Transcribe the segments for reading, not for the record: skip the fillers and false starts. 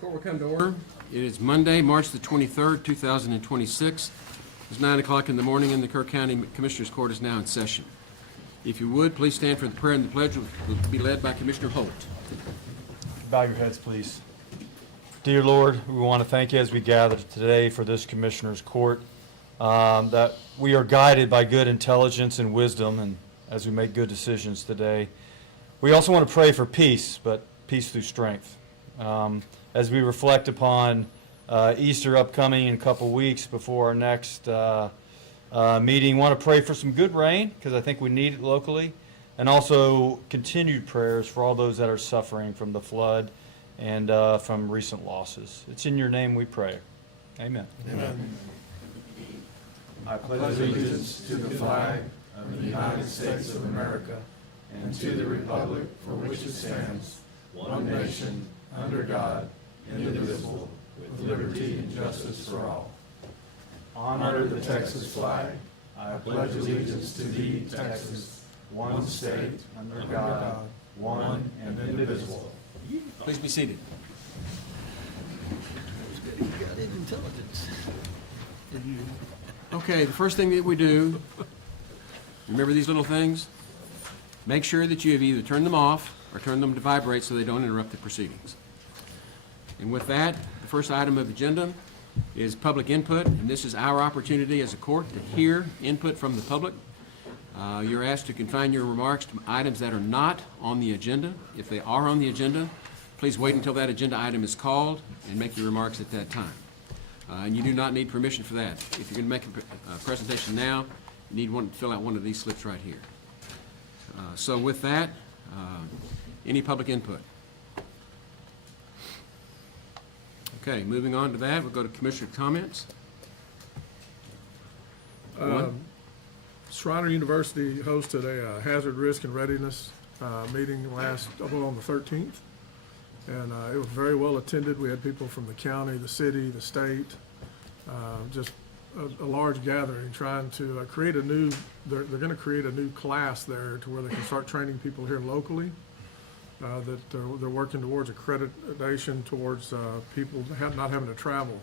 Court will come to order. It is Monday, March the 23rd, 2026. It's 9 o'clock in the morning and the Kerr County Commissioners Court is now in session. If you would, please stand for the prayer and the pledge will be led by Commissioner Holt. Bow your heads, please. Dear Lord, we want to thank you as we gather today for this Commissioner's Court, that we are guided by good intelligence and wisdom, and as we make good decisions today. We also want to pray for peace, but peace through strength. As we reflect upon Easter upcoming in a couple weeks before our next meeting, want to pray for some good rain, because I think we need it locally, and also continued prayers for all those that are suffering from the flood and from recent losses. It's in your name we pray. Amen. Amen. I pledge allegiance to the flag of the United States of America and to the republic for which it stands, one nation, under God, indivisible, with liberty and justice for all. Honor the Texas flag. I pledge allegiance to thee, Texas, one state, under God, one and indivisible. Please be seated. Okay, the first thing that we do, remember these little things? Make sure that you have either turned them off or turned them to vibrate so they don't interrupt the proceedings. And with that, the first item of the agenda is public input, and this is our opportunity as a court to hear input from the public. You're asked to confine your remarks to items that are not on the agenda. If they are on the agenda, please wait until that agenda item is called and make your remarks at that time. And you do not need permission for that. If you're going to make a presentation now, you need to fill out one of these slips right here. So with that, any public input? Okay, moving on to that, we'll go to Commissioner comments. Schreiner University hosted a hazard risk and readiness meeting on the 13th, and it was very well attended. We had people from the county, the city, the state, just a large gathering trying to create a new, they're going to create a new class there to where they can start training people here locally, that they're working towards accreditation towards people not having to travel.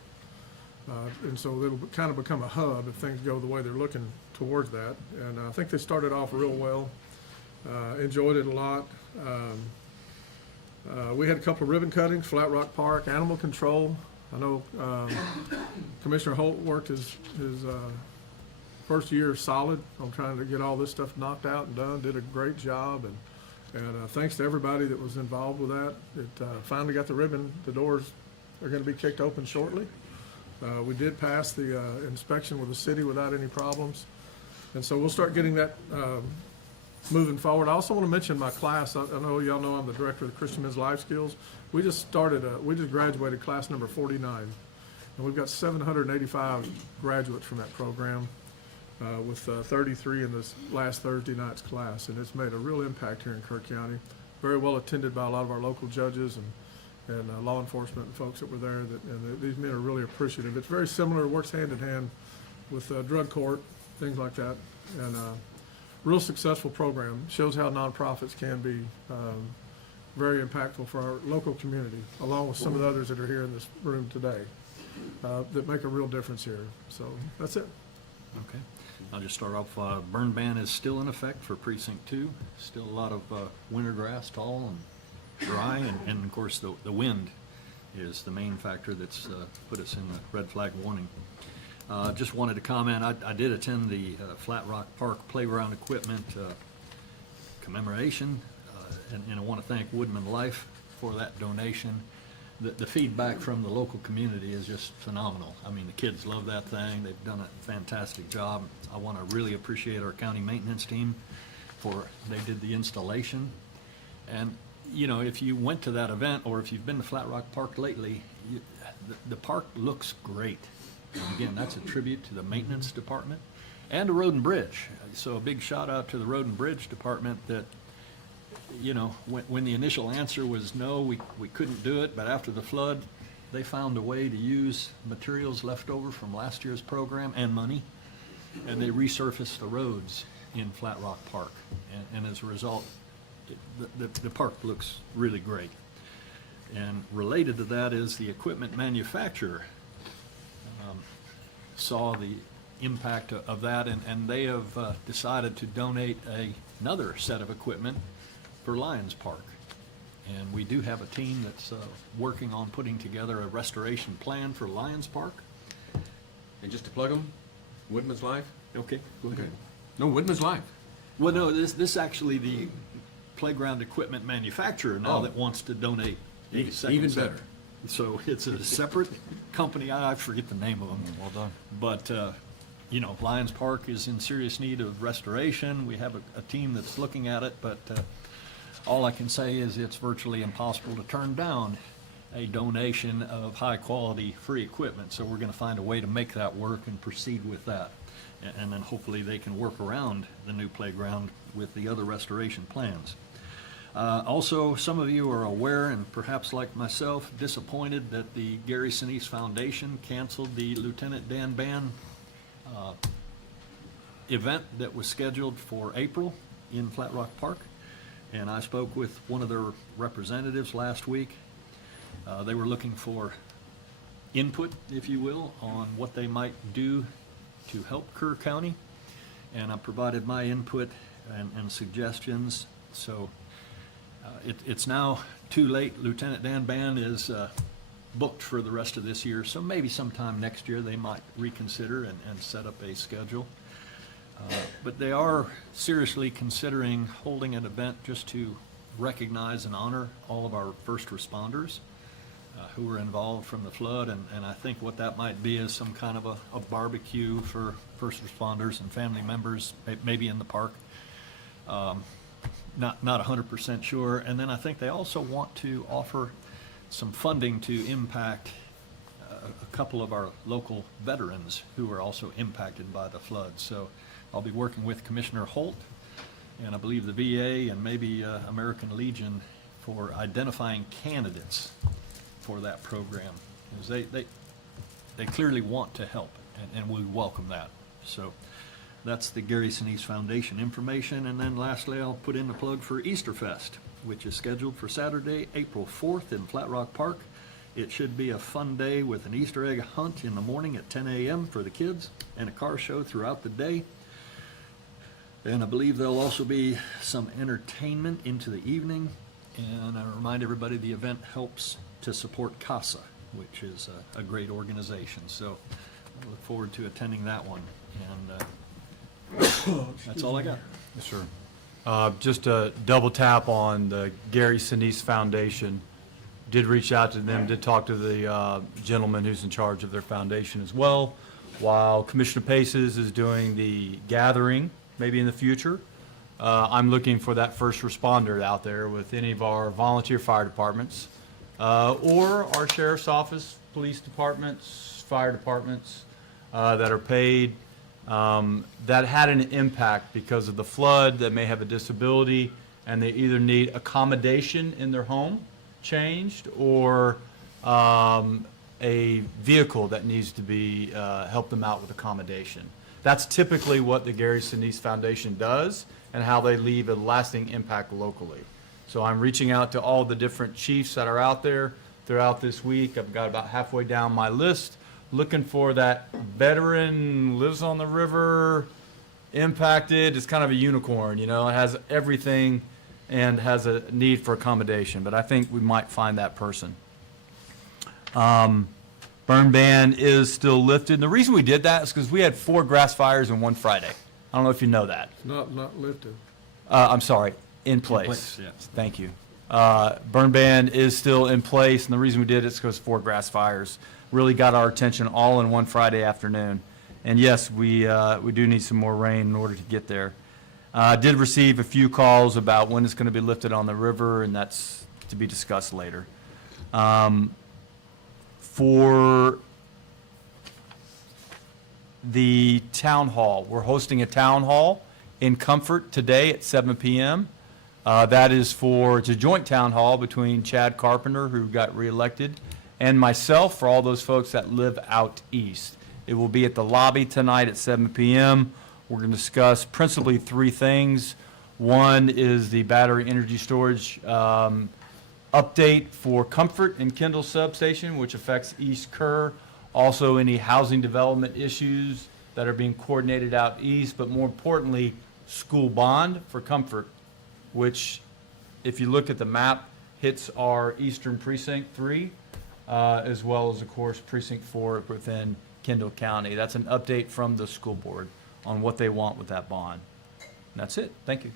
And so it'll kind of become a hub if things go the way they're looking towards that. And I think they started off real well. Enjoyed it a lot. We had a couple of ribbon cuttings, Flat Rock Park, animal control. I know Commissioner Holt worked his first year solid on trying to get all this stuff knocked out and done. Did a great job, and thanks to everybody that was involved with that. It finally got the ribbon. The doors are going to be kicked open shortly. We did pass the inspection with the city without any problems, and so we'll start getting that moving forward. I also want to mention my class. I know y'all know I'm the director of the Christian Men's Life Skills. We just graduated class number 49, and we've got 785 graduates from that program, with 33 in this last Thursday night's class, and it's made a real impact here in Kerr County. Very well attended by a lot of our local judges and law enforcement and folks that were there. These men are really appreciative. It's very similar, works hand in hand with drug court, things like that, and real successful program. Shows how nonprofits can be very impactful for our local community, along with some of the others that are here in this room today, that make a real difference here. So that's it. Okay. I'll just start off, burn ban is still in effect for Precinct 2. Still a lot of winter grass, tall and dry, and of course the wind is the main factor that's put us in the red flag warning. Just wanted to comment, I did attend the Flat Rock Park Playground Equipment commemoration, and I want to thank Woodman Life for that donation. The feedback from the local community is just phenomenal. I mean, the kids love that thing. They've done a fantastic job. I want to really appreciate our county maintenance team they did the installation. And, you know, if you went to that event or if you've been to Flat Rock Park lately, the park looks great. And again, that's a tribute to the maintenance department and the Road and Bridge. So a big shout out to the Road and Bridge department that, you know, when the initial answer was no, we couldn't do it, but after the flood, they found a way to use materials left over from last year's program and money, and they resurfaced the roads in Flat Rock Park. And as a result, the park looks really great. And related to that is the equipment manufacturer saw the impact of that, and they have decided to donate another set of equipment for Lions Park. And we do have a team that's working on putting together a restoration plan for Lions Park. And just to plug them, Woodman's Life? Okay, go ahead. No, Woodman's Life. Well, no, this actually the playground equipment manufacturer now Oh. that wants to donate a second Even set. better. So it's a separate company, I forget the name of them. Well done. But, you know, Lions Park is in serious need of restoration. We have a team that's looking at it, but all I can say is it's virtually impossible to turn down a donation of high-quality free equipment. So we're going to find a way to make that work and proceed with that. And then hopefully they can work around the new playground with the other restoration plans. Also, some of you are aware, and perhaps like myself, disappointed that the Gary Sinise Foundation canceled the Lieutenant Dan Band event that was scheduled for April in Flat Rock Park. And I spoke with one of their representatives last week. They were looking for input, if you will, on what they might do to help Kerr County. And I provided my input and suggestions. So it's now too late. Lieutenant Dan Band is booked for the rest of this year, so maybe sometime next year they might reconsider and set up a schedule. But they are seriously considering holding an event just to recognize and honor all of our first responders who were involved from the flood, and I think what that might be is some kind of a barbecue for first responders and family members, maybe in the park. Not 100% sure. And then I think they also want to offer some funding to impact a couple of our local veterans who are also impacted by the flood. So I'll be working with Commissioner Holt and I believe the VA and maybe American Legion for identifying candidates for that program. Because they clearly want to help, and we welcome that. So that's the Gary Sinise Foundation information. And then lastly, I'll put in the plug for Easterfest, which is scheduled for Saturday, April 4th in Flat Rock Park. It should be a fun day with an Easter egg hunt in the morning at 10 a.m. for the kids and a car show throughout the day. And I believe there'll also be some entertainment into the evening. And I remind everybody the event helps to support CASA, which is a great organization. So I look forward to attending that one. And that's all I got. Yes, sir. Just to double tap on the Gary Sinise Foundation, did reach out to them, did talk to the gentleman who's in charge of their foundation as well. While Commissioner Paces is doing the gathering, maybe in the future, I'm looking for that first responder out there with any of our volunteer fire departments, or our sheriff's office, police departments, fire departments that are paid, that had an impact because of the flood, that may have a disability, and they either need accommodation in their home changed, or a vehicle that needs to be help them out with accommodation. That's typically what the Gary Sinise Foundation does and how they leave a lasting impact locally. So I'm reaching out to all the different chiefs that are out there throughout this week. I've got about halfway down my list, looking for that veteran, lives on the river, impacted. It's kind of a unicorn, you know, it has everything and has a need for accommodation, but I think we might find that person. Burn ban is still lifted. And the reason we did that is because we had 4 grass fires in one Friday. I don't know if you know that. Not lifted. I'm sorry, in place. place, yeah. Thank you. Burn ban is still in place, and the reason we did it is because 4 grass fires really got our attention all in one Friday afternoon. And yes, we do need some more rain in order to get there. Did receive a few calls about when it's going to be lifted on the river, and that's to be discussed later. For the town hall, we're hosting a town hall in Comfort today at 7 p.m. That is it's a joint town hall between Chad Carpenter, who got reelected, and myself, for all those folks that live out east. It will be at the lobby tonight at 7 p.m. We're going to discuss principally 3 things. One is the battery energy storage update for Comfort and Kendall Substation, which affects East Kerr. Also, any housing development issues that are being coordinated out east, but more importantly, school bond for Comfort, which, if you look at the map, hits our eastern precinct 3, as well as, of course, precinct 4 within Kendall County. That's an update from the school board on what they want with that bond. And that's it. Thank you.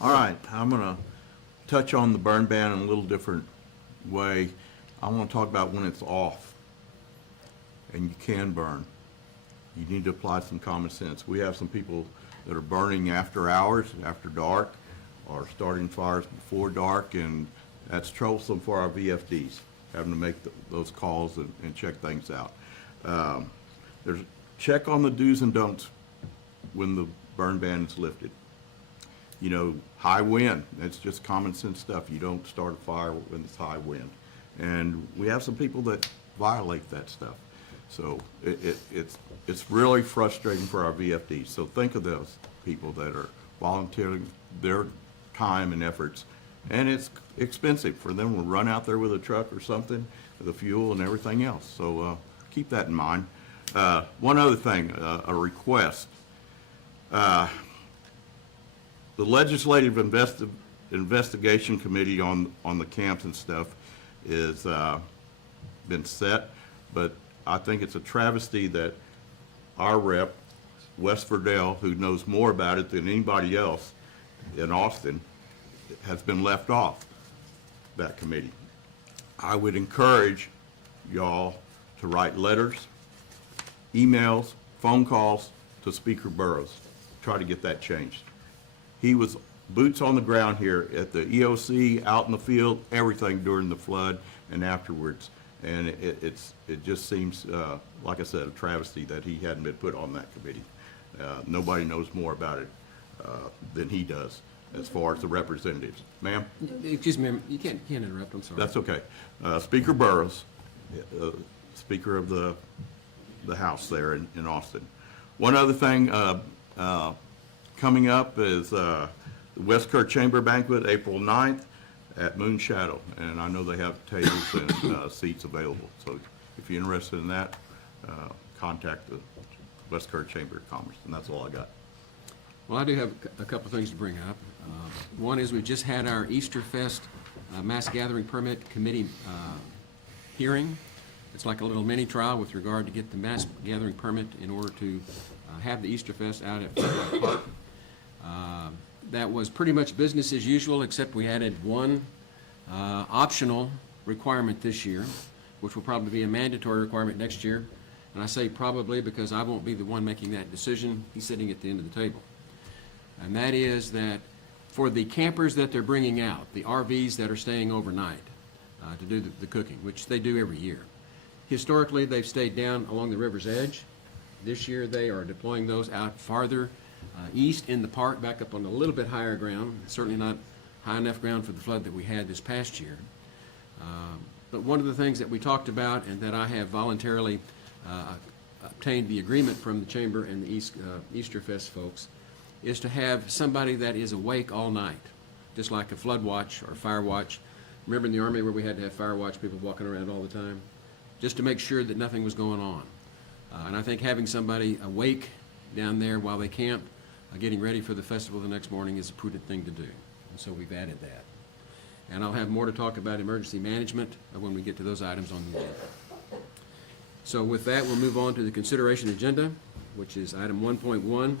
All right, I'm going to touch on the burn ban in a little different way. I want to talk about when it's off and you can burn. You need to apply some common sense. We have some people that are burning after hours, after dark, or starting fires before dark, and that's troublesome for our VFDs, having to make those calls and check things out. Check on the do's and don'ts when the burn ban is lifted. You know, high wind, that's just common sense stuff. You don't start a fire when it's high wind. And we have some people that violate that stuff. So it's really frustrating for our VFDs. So think of those people that are volunteering their time and efforts. And it's expensive for them to run out there with a truck or something, with the fuel and everything else. So keep that in mind. One other thing, a request. The Legislative Investigation Committee on the camps and stuff is been set, but I think it's a travesty that our rep, Wes Verdell, who knows more about it than anybody else in Austin, has been left off that committee. I would encourage y'all to write letters, emails, phone calls to Speaker Burrows. Try to get that changed. He was boots on the ground here at the EOC, out in the field, everything during the flood and afterwards. And it just seems, like I said, a travesty that he hadn't been put on that committee. Nobody knows more about it than he does as far as the representatives. Ma'am? Excuse me, you can't interrupt, I'm sorry. That's okay. Speaker Burrows, Speaker of the House there in Austin. One other thing coming up is the West Kerr Chamber Banquet, April 9th at Moon Shadow. And I know they have tables and seats available. So if you're interested in that, contact the West Kerr Chamber of Commerce. And that's all I got. Well, I do have a couple things to bring up. One is we just had our Easter Fest Mass Gathering Permit Committee hearing. It's like a little mini trial with regard to get the mass gathering permit in order to have the Easter Fest out at Flat Park. That was pretty much business as usual, except we added one optional requirement this year, which will probably be a mandatory requirement next year. And I say probably because I won't be the one making that decision. He's sitting at the end of the table. And that is that for the campers that they're bringing out, the RVs that are staying overnight to do the cooking, which they do every year. Historically, they've stayed down along the river's edge. This year, they are deploying those out farther east in the park, back up on a little bit higher ground, certainly not high enough ground for the flood that we had this past year. But one of the things that we talked about and that I have voluntarily obtained the agreement from the Chamber and the Easter Fest folks is to have somebody that is awake all night, just like a flood watch or fire watch. Remember in the Army where we had to have fire watch people walking around all the time? Just to make sure that nothing was going on. And I think having somebody awake down there while they camp, getting ready for the festival the next morning is a prudent thing to do. And so we've added that. And I'll have more to talk about emergency management when we get to those items on the agenda. So with that, we'll move on to the consideration agenda, which is item 1.1.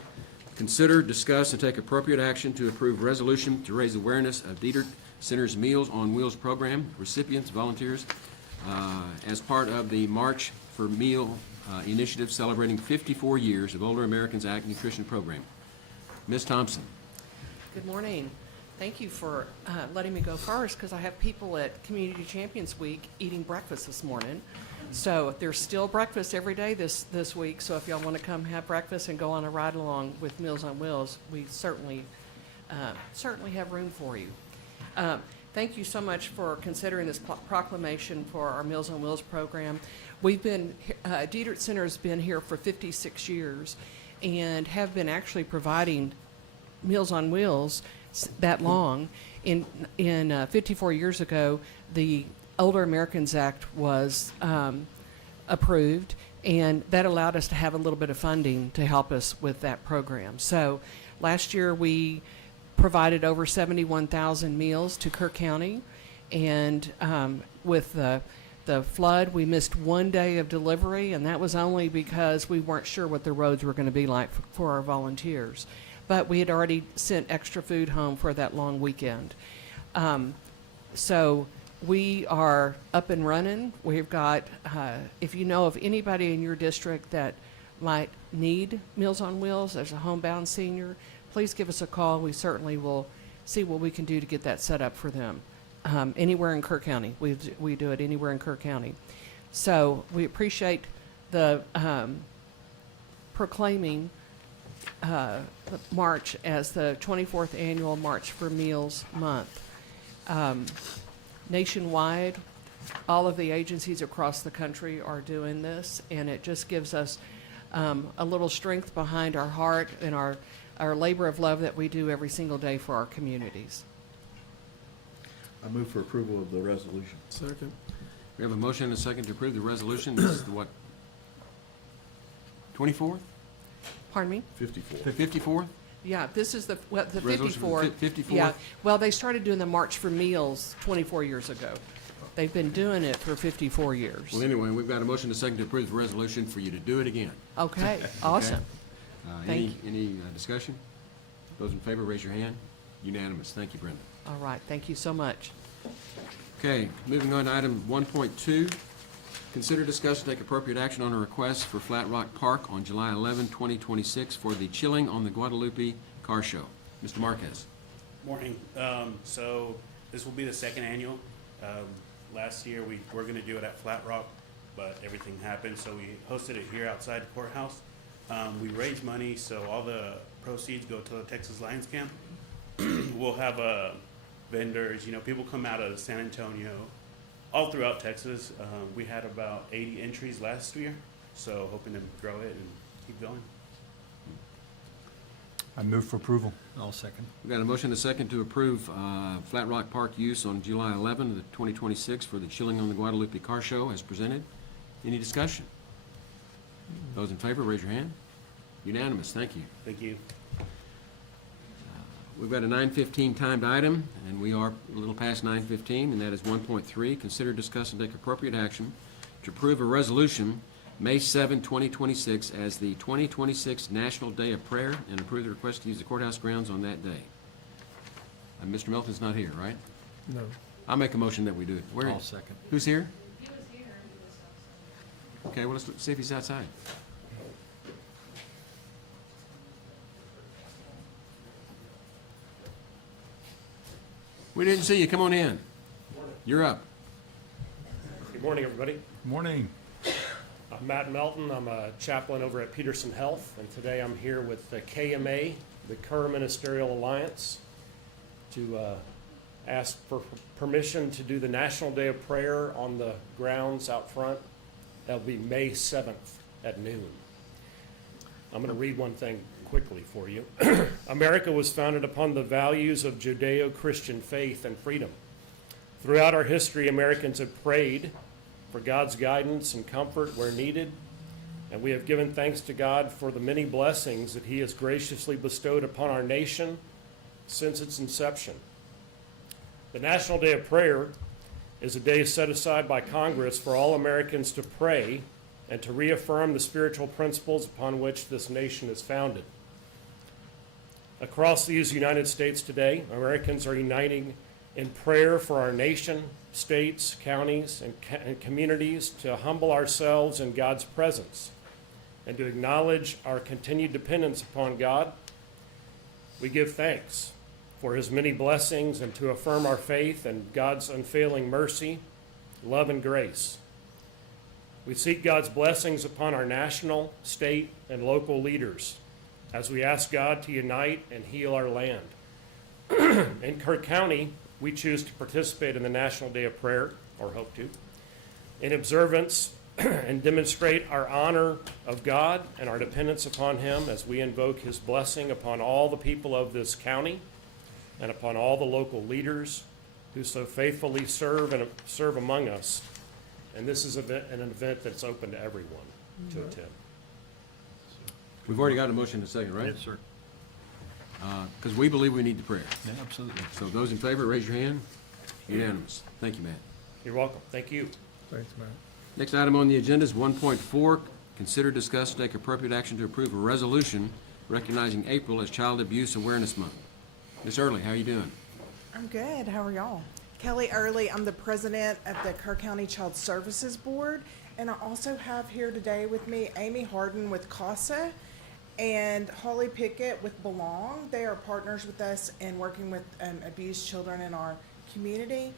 Consider, discuss, and take appropriate action to approve resolution to raise awareness of Diedert Center's Meals on Wheels program, recipients, volunteers, as part of the March for Meal initiative celebrating 54 years of Older Americans Act nutrition program. Ms. Thompson. Good morning. Thank you for letting me go first because I have people at Community Champions Week eating breakfast this morning. So there's still breakfast every day this week. So if y'all want to come have breakfast and go on a ride along with Meals on Wheels, we certainly have room for you. Thank you so much for considering this proclamation for our Meals on Wheels program. We've been, Diedert Center has been here for 56 years and have been actually providing Meals on Wheels that long. In 54 years ago, the Older Americans Act was approved, and that allowed us to have a little bit of funding to help us with that program. So last year we provided over 71,000 meals to Kerr County, and with the flood, we missed one day of delivery, and that was only because we weren't sure what the roads were going to be like for our volunteers. But we had already sent extra food home for that long weekend. So we are up and running. We've got, if you know of anybody in your district that might need Meals on Wheels as a homebound senior, please give us a call. We certainly will see what we can do to get that set up for them. Anywhere in Kerr County. We do it anywhere in Kerr County. So we appreciate the proclaiming March as the 24th annual March for Meals Month. Nationwide, all of the agencies across the country are doing this, and it just gives us a little strength behind our heart and our labor of love that we do every single day for our communities. I move for approval of the resolution. Second. We have a motion and a second to approve the resolution. This is the what? 24th? Pardon me? 54. 54th? Yeah, this is the Resolution 54th. 54th? Yeah, well, they started doing the March for Meals 24 years ago. They've been doing it for 54 years. Well, anyway, we've got a motion and a second to approve the resolution for you to do it again. Okay, awesome. Thank Any discussion? Those in favor, raise your hand. Unanimous. Thank you, Brenda. All right, thank you so much. Okay, moving on to item 1.2. Consider, discuss, and take appropriate action on a request for Flat Rock Park on July 11, 2026 for the Chilling on the Guadalupe Car Show. Mr. Marquez. Morning. So this will be the second annual. Last year we were going to do it at Flat Rock, but everything happened, so we hosted it here outside the courthouse. We raised money, so all the proceeds go to the Texas Lions Camp. We'll have vendors, people come out of San Antonio, all throughout Texas. We had about 80 entries last year, so hoping to grow it and keep going. I move for approval. I'll second. We've got a motion and a second to approve Flat Rock Park use on July 11 of 2026 for the Chilling on the Guadalupe Car Show as presented. Any discussion? Those in favor, raise your hand. Unanimous. Thank you. Thank you. We've got a 9:15 timed item, and we are a little past 9:15, and that is 1.3. Consider, discuss, and take appropriate action to approve a resolution, May 7, 2026, as the 2026 National Day of Prayer, and approve the request to use the courthouse grounds on that day. Mr. Melton's not here, right? No. I'll make a motion that we do it. Where? I'll second. Who's here? He was here. Okay, well, let's see if he's outside. We didn't see you. Come on in. You're up. Good morning, everybody. Morning. I'm Matt Melton. I'm a chaplain over at Peterson Health, and today I'm here with the KMA, the Kerr Ministerial Alliance, to ask for permission to do the National Day of Prayer on the grounds out front. That'll be May 7th at noon. I'm going to read one thing quickly for you. America was founded upon the values of Judeo-Christian faith and freedom. Throughout our history, Americans have prayed for God's guidance and comfort where needed, and we have given thanks to God for the many blessings that He has graciously bestowed upon our nation since its inception. The National Day of Prayer is a day set aside by Congress for all Americans to pray and to reaffirm the spiritual principles upon which this nation is founded. Across these United States today, Americans are uniting in prayer for our nation, states, counties, and communities to humble ourselves in God's presence and to acknowledge our continued dependence upon God. We give thanks for His many blessings and to affirm our faith in God's unfailing mercy, love, and grace. We seek God's blessings upon our national, state, and local leaders as we ask God to unite and heal our land. In Kerr County, we choose to participate in the National Day of Prayer, or hope to, in observance and demonstrate our honor of God and our dependence upon Him as we invoke His blessing upon all the people of this county. and upon all the local leaders who so faithfully serve among us. And this is an event that's open to everyone to attend. We've already got a motion and a second, right? Yes, sir. Because we believe we need the prayer. Yeah, absolutely. So those in favor, raise your hand. Unanimous. Thank you, Matt. You're welcome. Thank you. Thanks, Matt. Next item on the agenda is 1.4, consider, discuss, take appropriate action to approve a resolution recognizing April as Child Abuse Awareness Month. Ms. Early, how are you doing? I'm good. How are y'all? Kelly Early. I'm the president of the Kerr County Child Services Board. And I also have here today with me Amy Harden with CASA and Holly Pickett with Belong. They are partners with us in working with abused children in our community.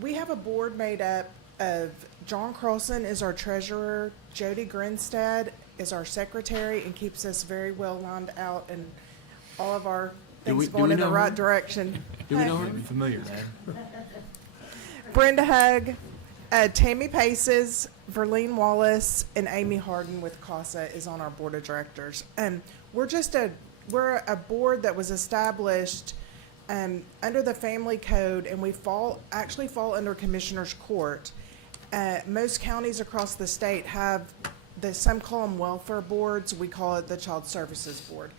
We have a board made up of John Carlson is our treasurer, Jody Grinstead is our secretary, and keeps us very well lined out and all of our Do we- things do going we in the know right her? direction. Do we know her? Familiar, man. Brenda Hug, Tammy Paces, Verlene Wallace, and Amy Harden with CASA is on our board of directors. We're a board that was established under the family code, and we actually fall under Commissioner's Court. Most counties across the state have some call them welfare boards. We call it the Child Services Board.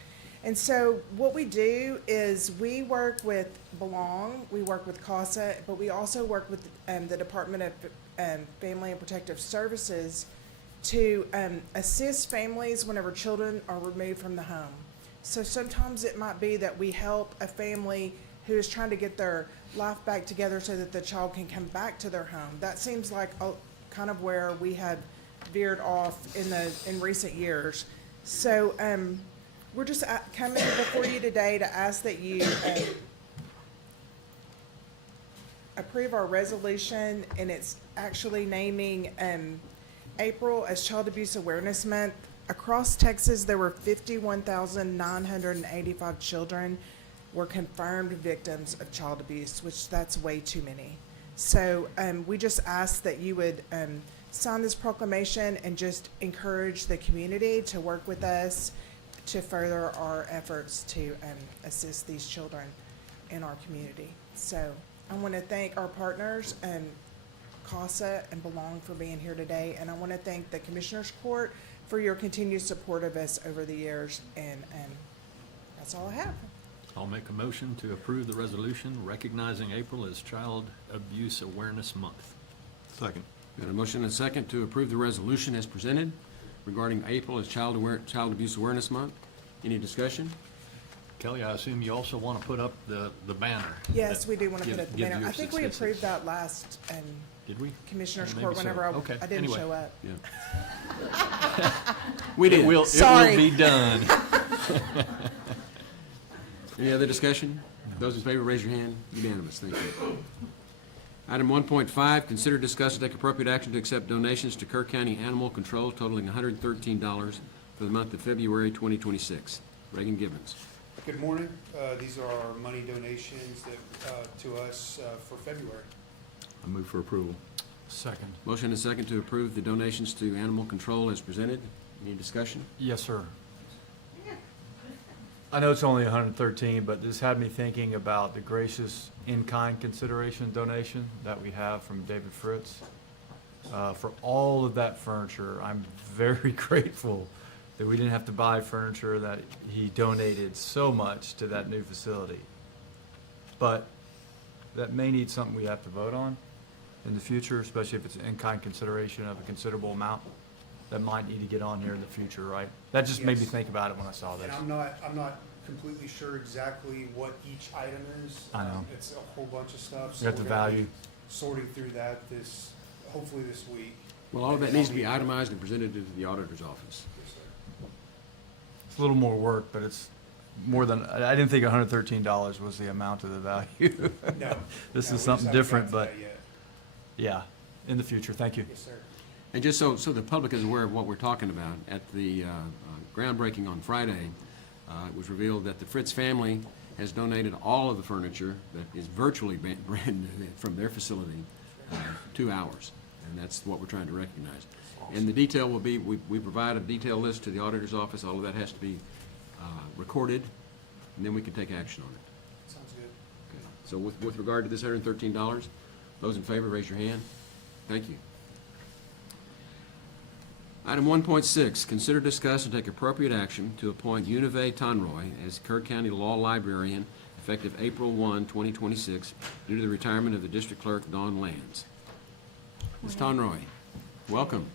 And so what we do is we work with Belong, we work with CASA, but we also work with the Department of Family and Protective Services to assist families whenever children are removed from the home. So sometimes it might be that we help a family who is trying to get their life back together so that the child can come back to their home. That seems like kind of where we had veered off in recent years. So we're just coming before you today to ask that you approve our resolution, and it's actually naming April as Child Abuse Awareness Month. Across Texas, there were 51,985 children were confirmed victims of child abuse, which that's way too many. So we just ask that you would sign this proclamation and just encourage the community to work with us to further our efforts to assist these children in our community. So I want to thank our partners, CASA and Belong, for being here today. And I want to thank the Commissioner's Court for your continued support of us over the years. And that's all I have. I'll make a motion to approve the resolution recognizing April as Child Abuse Awareness Month. Second. Got a motion and a second to approve the resolution as presented regarding April as Child Abuse Awareness Month. Any discussion? Kelly, I assume you also want to put up the banner? Yes, that we do want to give- put up the give banner. your I think we successes. approved that last Did we? Commissioner's Maybe Court so. whenever Okay, I didn't anyway. show up. Yeah. We did. It will Sorry. be done. Any other discussion? Those in favor, raise your hand. Unanimous. Thank you. Item 1.5, consider, discuss, and take appropriate action to accept donations to Kerr County Animal Control totaling $113 for the month of February 2026. Reagan Gibbons. Good morning. These are our money donations that, to us for February. I move for approval. Second. Motion and second to approve the donations to Animal Control as presented. Any discussion? Yes, sir. I know it's only 113, but this had me thinking about the gracious in-kind consideration donation that we have from David Fritz. For all of that furniture, I'm very grateful that we didn't have to buy furniture, that he donated so much to that new facility. But that may need something we have to vote on in the future, especially if it's in-kind consideration of a considerable amount. That might need to get on here in the future, right? That just made me Yes. think about it when I saw this. And I'm not completely sure exactly what each item is. I know. It's a whole bunch of stuff. You got the we're gonna be value. Sorting through that hopefully this week. Well, all of that needs to be itemized and presented to the auditor's office. Yes, sir. It's a little more work, but it's more than, I didn't think $113 was the amount of the value. No. This no, is we something just haven't different, got to but that yet. yeah, in the future. Thank you. Yes, sir. And just so the public is aware of what we're talking about, at the groundbreaking on Friday, it was revealed that the Fritz family has donated all of the furniture that is virtually brand new from their facility to ours. And that's what we're trying to recognize. And the detail will be, we provide a detailed list to the auditor's office. All of that has to be recorded, and then we can take action on it. Sounds So with regard to this $113, those in favor, raise your hand. Thank you. Item 1.6, consider, discuss, and take appropriate action to appoint Unive Tonroy as Kerr County Law Librarian effective April 1, 2026, due to the retirement of the District Clerk, Dawn Lands. Ms. Tonroy, welcome.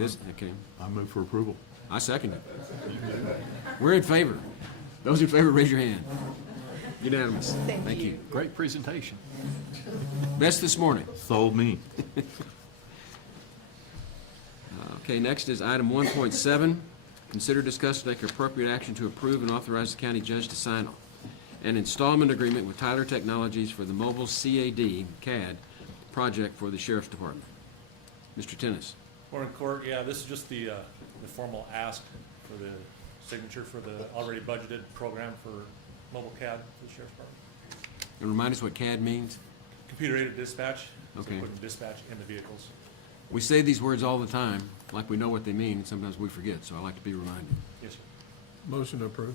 Okay, I move for approval. I second it. We're in favor. Those in favor, raise your hand. Unanimous. Thank you. Great presentation. Best this morning. Sold me. Okay, next is item 1.7. Consider, discuss, and take appropriate action to approve and authorize the county judge to sign an installment agreement with Tyler Technologies for the mobile CAD project for the Sheriff's Department. Mr. Tennis. Morning, Court. Yeah, this is just the formal ask for the signature for the already budgeted program for mobile CAD for the Sheriff's Department. And remind us what CAD means. Computer-aided dispatch. So Okay. putting dispatch in the vehicles. We say these words all the time, like we know what they mean, and sometimes we forget, so I like to be reminded. Yes, sir. Motion to approve.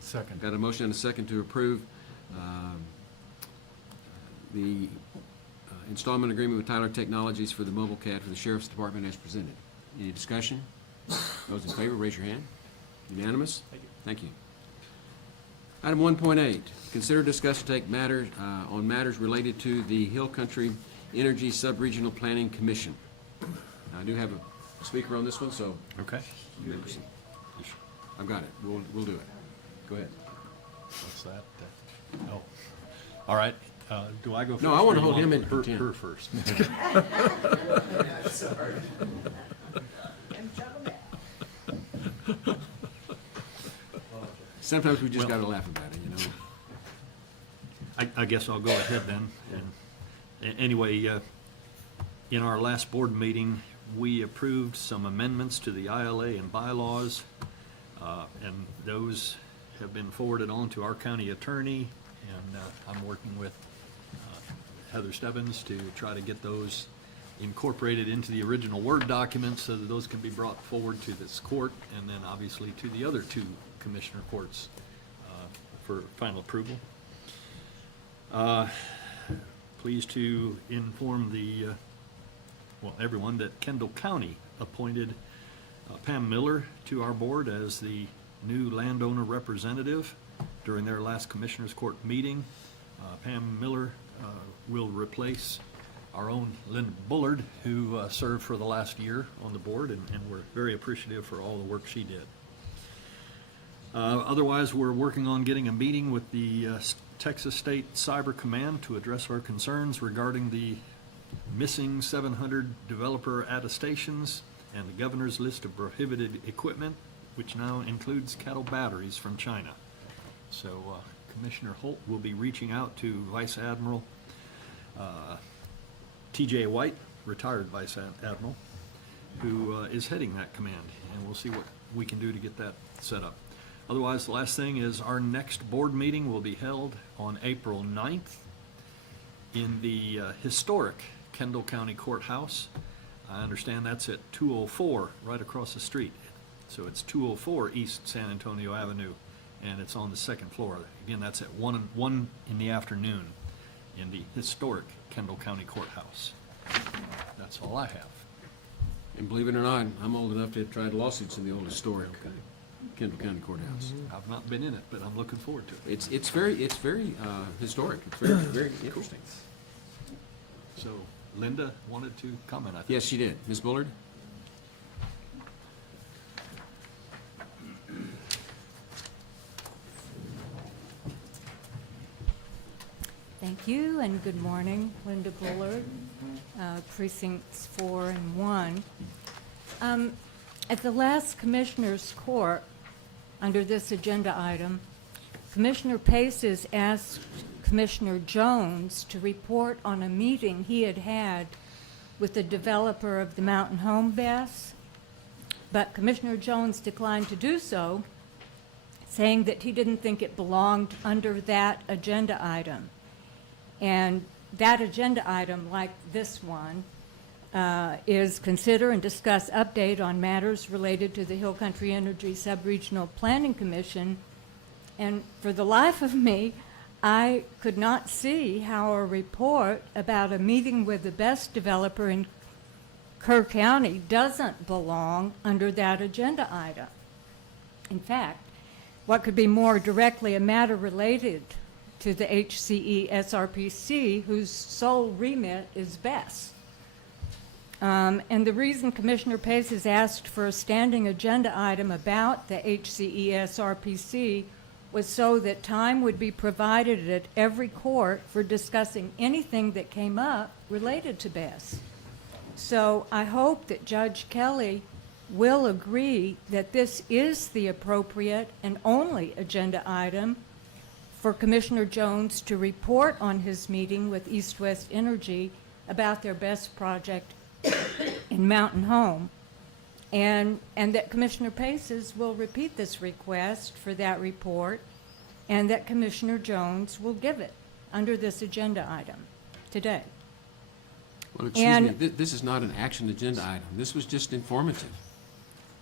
Second. Got a motion and a second to approve the installment agreement with Tyler Technologies for the mobile CAD for the Sheriff's Department as presented. Any discussion? Those in favor, raise your hand. Unanimous? Thank you. Thank you. Item 1.8, consider, discuss, and take matters on matters related to the Hill Country Energy Subregional Planning Commission. I do have a speaker on this one, so Okay. you may proceed. I've got it. We'll do it. Go ahead. What's that? Oh, all right. Do I go first? No, I wanna or you hold him want in her, contempt. her first. Sometimes we just Well- gotta laugh about it, you know? I guess I'll go ahead then. And anyway, in our last board meeting, we approved some amendments to the ILA and bylaws, and those have been forwarded on to our county attorney, and I'm working with Heather Stebbins to try to get those incorporated into the original Word document so that those can be brought forward to this court, and then obviously to the other two commissioner courts for final approval. Pleased to inform everyone that Kendall County appointed Pam Miller to our board as the new landowner representative during their last Commissioners Court meeting. Pam Miller will replace our own Linda Bullard, who served for the last year on the board, and we're very appreciative for all the work she did. Otherwise, we're working on getting a meeting with the Texas State Cyber Command to address our concerns regarding the missing 700 developer attestations and the governor's list of prohibited equipment, which now includes cattle batteries from China. So Commissioner Holt will be reaching out to Vice Admiral T.J. White, retired Vice Admiral, who is heading that command, and we'll see what we can do to get that set up. Otherwise, the last thing is our next board meeting will be held on April 9th in the historic Kendall County Courthouse. I understand that's at 204, right across the street. So it's 204 East San Antonio Avenue, and it's on the second floor. Again, that's at 1 in the afternoon in the historic Kendall County Courthouse. That's all I have. And believe it or not, I'm old enough to have tried lawsuits in the old historic Okay. Kendall County Courthouse. I've not been in it, but I'm looking forward to it. It's very historic. It's very interesting. So Linda wanted to comment, I think. Yes, she did. Ms. Bullard? Thank you, and good morning. Linda Bullard, precincts 4 and 1. At the last Commissioners' Court, under this agenda item, Commissioner Paces asked Commissioner Jones to report on a meeting he had had with the developer of the Mountain Home Bass, but Commissioner Jones declined to do so, saying that he didn't think it belonged under that agenda item. And that agenda item, like this one, is consider and discuss update on matters related to the Hill Country Energy Subregional Planning Commission And for the life of me, I could not see how a report about a meeting with the best developer in Kerr County doesn't belong under that agenda item. In fact, what could be more directly a matter related to the HCE SRPC, whose sole remit is BESS? And the reason Commissioner Pace has asked for a standing agenda item about the HCE SRPC was so that time would be provided at every court for discussing anything that came up related to BESS. So I hope that Judge Kelly will agree that this is the appropriate and only agenda item for Commissioner Jones to report on his meeting with East West Energy about their BESS project in Mountain Home, and that Commissioner Paces will repeat this request for that report, and that Commissioner Jones will give it under this agenda item today. Well, excuse me, this is not an action agenda item. This was just informative.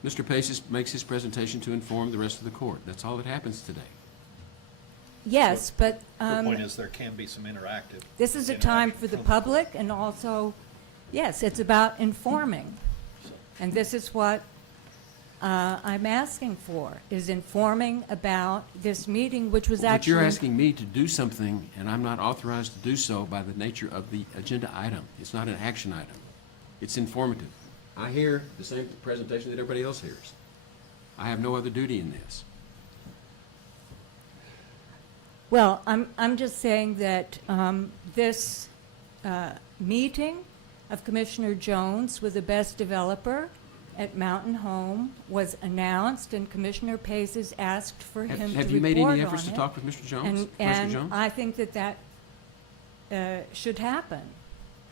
Mr. Paces makes his presentation to inform the rest of the court. That's all that happens today. Yes, but The point is there can be some interactive. this is a time for the public, and also, yes, it's about informing. And this is what I'm asking for, is informing about this meeting, which was But actually... you're asking me to do something, and I'm not authorized to do so by the nature of the agenda item. It's not an action item. It's informative. I hear the same presentation that everybody else hears. I have no other duty in this. Well, I'm just saying that this meeting of Commissioner Jones with the best developer at Mountain Home was announced, and Commissioner Paces asked for him to report on it. Have you made any efforts to talk with Mr. Jones? And I think that should happen.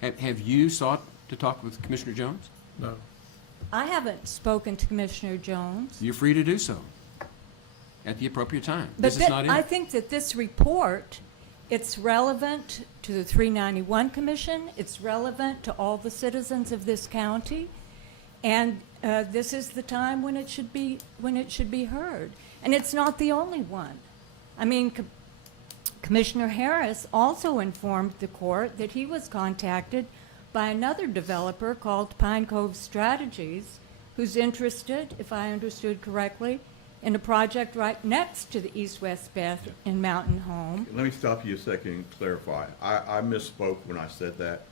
Have you sought to talk with Commissioner Jones? No. I haven't spoken to Commissioner Jones. You're free to do so at the appropriate time. But This is not I it. think that this report, it's relevant to the 391 Commission, it's relevant to all the citizens of this county, and this is the time when it should be heard. And it's not the only one. I mean, Commissioner Harris also informed the court that he was contacted by another developer called Pine Cove Strategies, who's interested, if I understood correctly, in a project right next to the East-West Beth in Mountain Home. Let me stop you a second and clarify. I misspoke when I said that.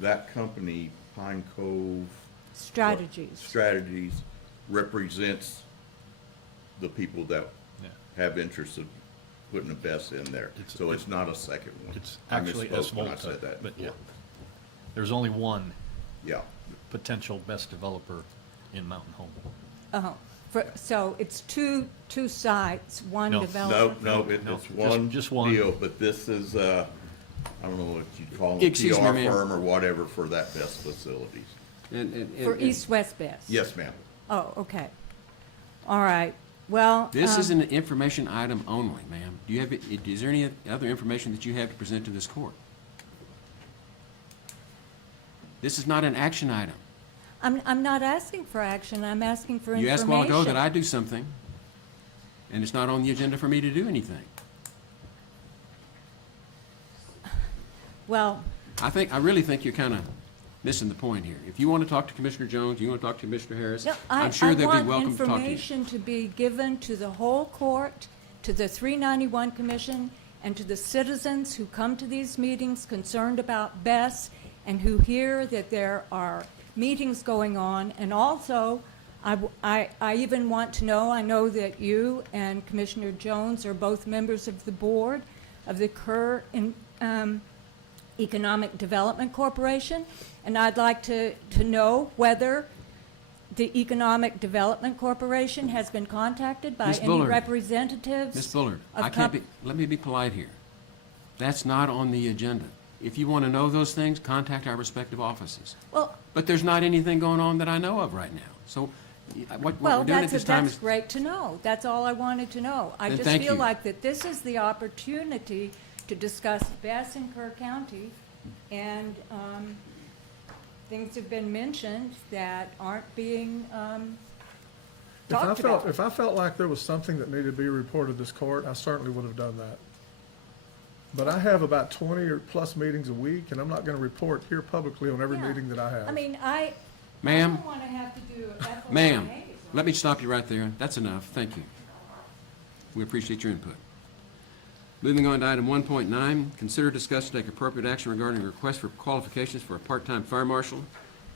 That company, Pine Cove Strategies, represents the people that have interest in putting a BESS in there. So it's not a second one. It's I actually misspoke when I S-Volta, said that but yeah. before. There's only one Yeah. potential best developer in Mountain Home. Oh, so it's two sites, one No. developer? No, No, it's one just one. deal, but this is, I don't know what you'd call it, Excuse me, PR ma'am. firm or whatever for that BESS facilities. For East-West Beth? Yes, ma'am. Oh, okay. All right. Well, This is an information item only, ma'am. Do you have, is there any other information that you have to present to this court? This is not an action item. I'm not asking for action, I'm asking for You information. asked a while ago that I do something, and it's not on the agenda for me to do anything. Well, I really think you're kind of missing the point here. If you want to talk to Commissioner Jones, you want to talk to Commissioner Harris, no, I'm sure they'll be welcome to I want talk to you. information to be given to the whole court, to the 391 Commission, and to the citizens who come to these meetings concerned about BESS and who hear that there are meetings going on. And also, I even want to know, I know that you and Commissioner Jones are both members of the board of the Kerr Economic Development Corporation, and I'd like to know whether the Economic Development Corporation has been contacted by Ms. any Bullard. representatives. Ms. Bullard, of I can't be, let me be polite here. That's not on the agenda. If you want to know those things, contact our respective offices. Well, But there's not anything going on that I know of right now. So what we're doing at this time that's is, great to know. That's all I wanted to know. I Then just thank feel you. like that this is the opportunity to discuss BESS in Kerr County, and things have been mentioned that aren't being talked about. If I felt like there was something that needed to be reported to this court, I certainly would have done that. But I have about 20 or plus meetings a week, and I'm not gonna report here publicly on every Yeah. meeting that I have. I mean, I Ma'am, don't want to have to do FOIAs. ma'am, let me stop you right there. That's enough. Thank you. We appreciate your input. Moving on to item 1.9, consider, discuss, and take appropriate action regarding a request for qualifications for a part-time fire marshal,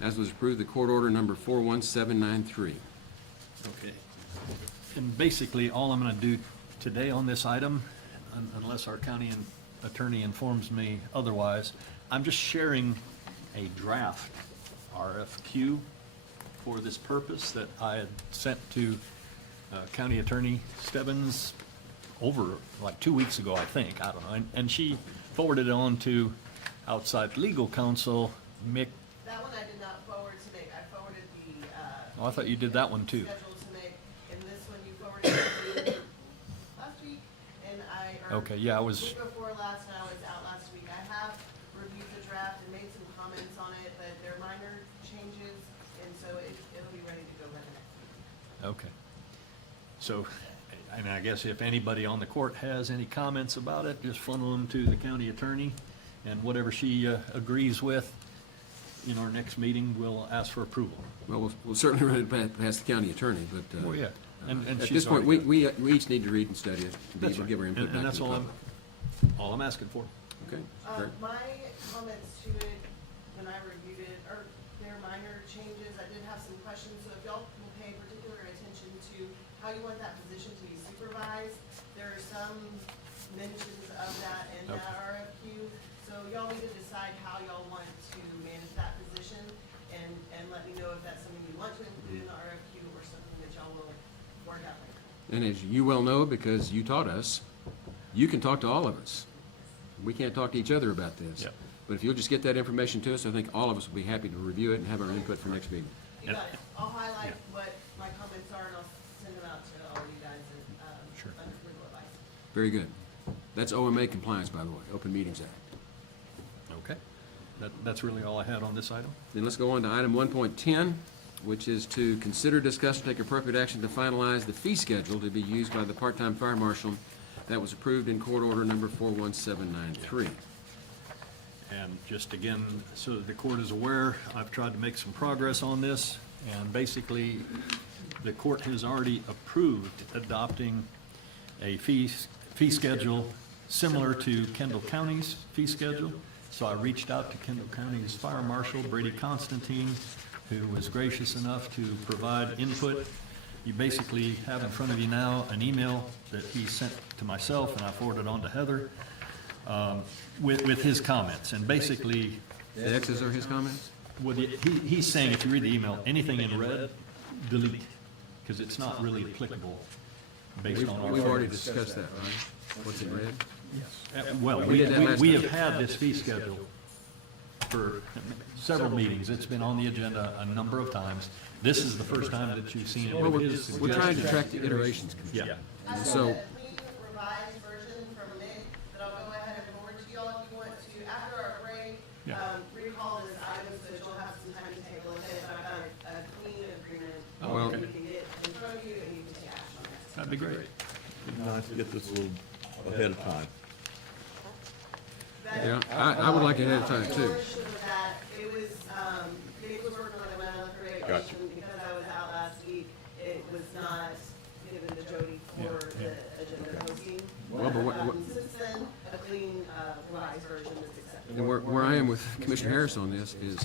as was approved the court order number 41793. Okay. And basically, all I'm gonna do today on this item, unless our county attorney informs me otherwise, I'm just sharing a draft RFQ for this purpose that I had sent to County Attorney Stebbins over like 2 weeks ago, I think, I don't know, and she forwarded it on to outside legal counsel, Mick. That one I did not forward to Nick. I forwarded the, Oh, I thought you did that one too. schedule to Nick, and this one you forwarded to me last week, and Okay, yeah, I was, week before last, and I was out last week. I have reviewed the draft and made some comments on it, but they're minor changes, and so it'll be ready to go by the next week. okay. So, and I guess if anybody on the court has any comments about it, just funnel them to the county attorney, and whatever she agrees with, in our next meeting, we'll ask for approval. Well, we'll certainly run it past the county attorney, but Oh, yeah. And at she's this point, already we each need to read and study it, That's and give our right. input back And to that's the all public. I'm asking for. Okay, great. My comments to it, when I reviewed it, are, they're minor changes. I did have some questions, so if y'all will pay particular attention to how you want that position to be supervised. There are some mentions of that in that RFQ, so y'all need to decide how y'all want to manage that position, and let me know if that's something you want to include in the RFQ or something that y'all will work out later. And as you well know, because you taught us, you can talk to all of us. We can't talk to each other about this. Yep. But if you'll just get that information to us, I think all of us will be happy to review it and have our input for next meeting. You got it. I'll highlight what my comments are, and I'll send them out to all you guys Sure. under legal advice. Very good. That's OMA compliance, by the way, Open Meetings Act. Okay. That's really all I had on this item. Then let's go on to item 1.10, which is to consider, discuss, and take appropriate action to finalize the fee schedule to be used by the part-time fire marshal that was approved in court order number 41793. And just again, so that the court is aware, I've tried to make some progress on this, and basically, the court has already approved adopting a fee schedule similar to Kendall County's fee schedule. So I reached out to Kendall County's Fire Marshal, Brady Constantine, who was gracious enough to provide input. You basically have in front of you now an email that he sent to myself, and I forwarded on to Heather, with his comments. And basically, The X's are his comments? he's saying, if you read the email, anything in red, delete, because it's not really applicable based on our. We've already discussed that, right? What's in red? Well, We did that last we time. have had this fee schedule for several meetings. It's been on the agenda a number of times. This is the first time that you've seen it Well, with his we're trying to suggestions. track the iterations, Commissioner. Yeah. I So- have a clean revised version from Nick that I'll go ahead and forward to y'all if you want to, after our break, recall this item so that you'll have some time to take a look at it. I've got a clean agreement Well- that you can get in front of you and you can take action on it. That'd be great. Nice to get this a little ahead of time. Yeah, I would like it ahead of time, too. Portion of that, it was, Nick was working on it when I left for vacation. Because I was out last week, it was not given to Jody for the agenda posting. Well, but what- Since then, a clean, revised version is accepted. And where I am with Commissioner Harris on this is,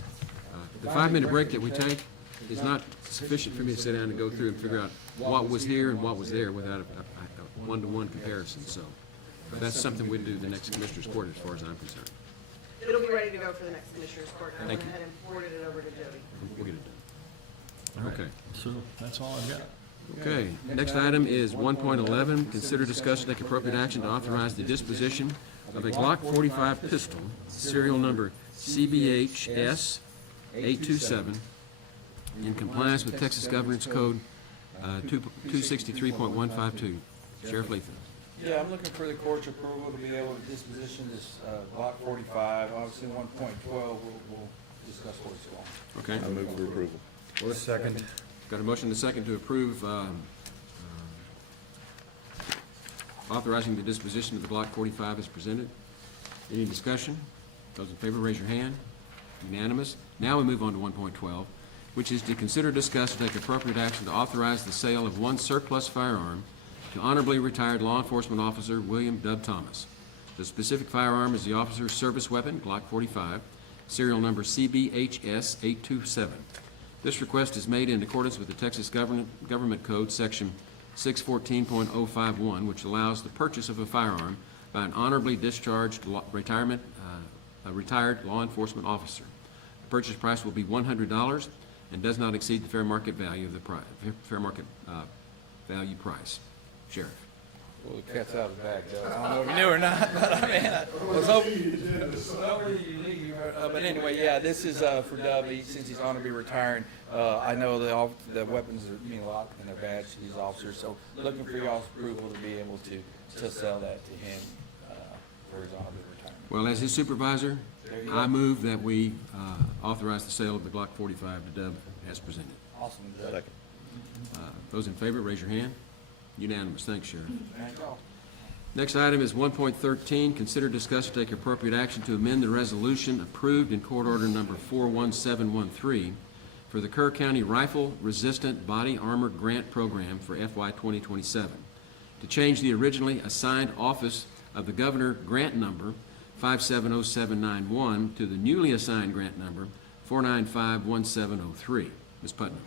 the 5-minute break that we take is not sufficient for me to sit down and go through and figure out what was here and what was there without a one-to-one comparison, so that's something we'd do the next Commissioner's Court as far as I'm concerned. It'll be ready to go for the next Commissioner's Court. I went Thank you. ahead and forwarded it over to Jody. We'll get it done. Okay. So that's all I've got. Okay, next item is 1.11, consider, discuss, and take appropriate action to authorize the disposition of a Glock 45 pistol, serial number CBHS 827, in compliance with Texas Governance Code 263.152. Sheriff Letha. Yeah, I'm looking for the court's approval to be able to disposition this Block 45. Obviously, 1.12, we'll discuss what's going on. Okay. I move for approval. Second. Got a motion and a second to approve authorizing the disposition of the Block 45 as presented. Any discussion? Those in favor, raise your hand. Unanimous. Now we move on to 1.12, which is to consider, discuss, and take appropriate action to authorize the sale of one surplus firearm to honorably retired law enforcement officer William Dub Thomas. The specific firearm is the officer's service weapon, Glock 45, serial number CBHS 827. This request is made in accordance with the Texas Government Code, Section 614.051, which allows the purchase of a firearm by an honorably discharged a retired law enforcement officer. The purchase price will be $100 and does not exceed the fair market value of the value price. Sheriff. Well, the cat's out of the bag, Doug. I don't know if you knew or not, but I mean, I was hoping but anyway, yeah, this is for Dub, since he's honorably retiring. I know the weapons mean a lot in their badge to these officers, so looking for y'all's approval to be able to sell that to him for his honorable retirement. Well, as his supervisor, There you I go. move that we authorize the sale of the Glock 45 to Dub as presented. Awesome, Doug. Those in favor, raise your hand. Unanimous. Thanks, Sheriff. Thank y'all. Next item is 1.13, consider, discuss, and take appropriate action to amend the resolution approved in Court Order Number 41713 for the Kerr County Rifle Resistant Body Armor Grant Program for FY 2027, to change the originally assigned Office of the Governor grant number 570791 to the newly assigned grant number 4951703. Ms. Putnam.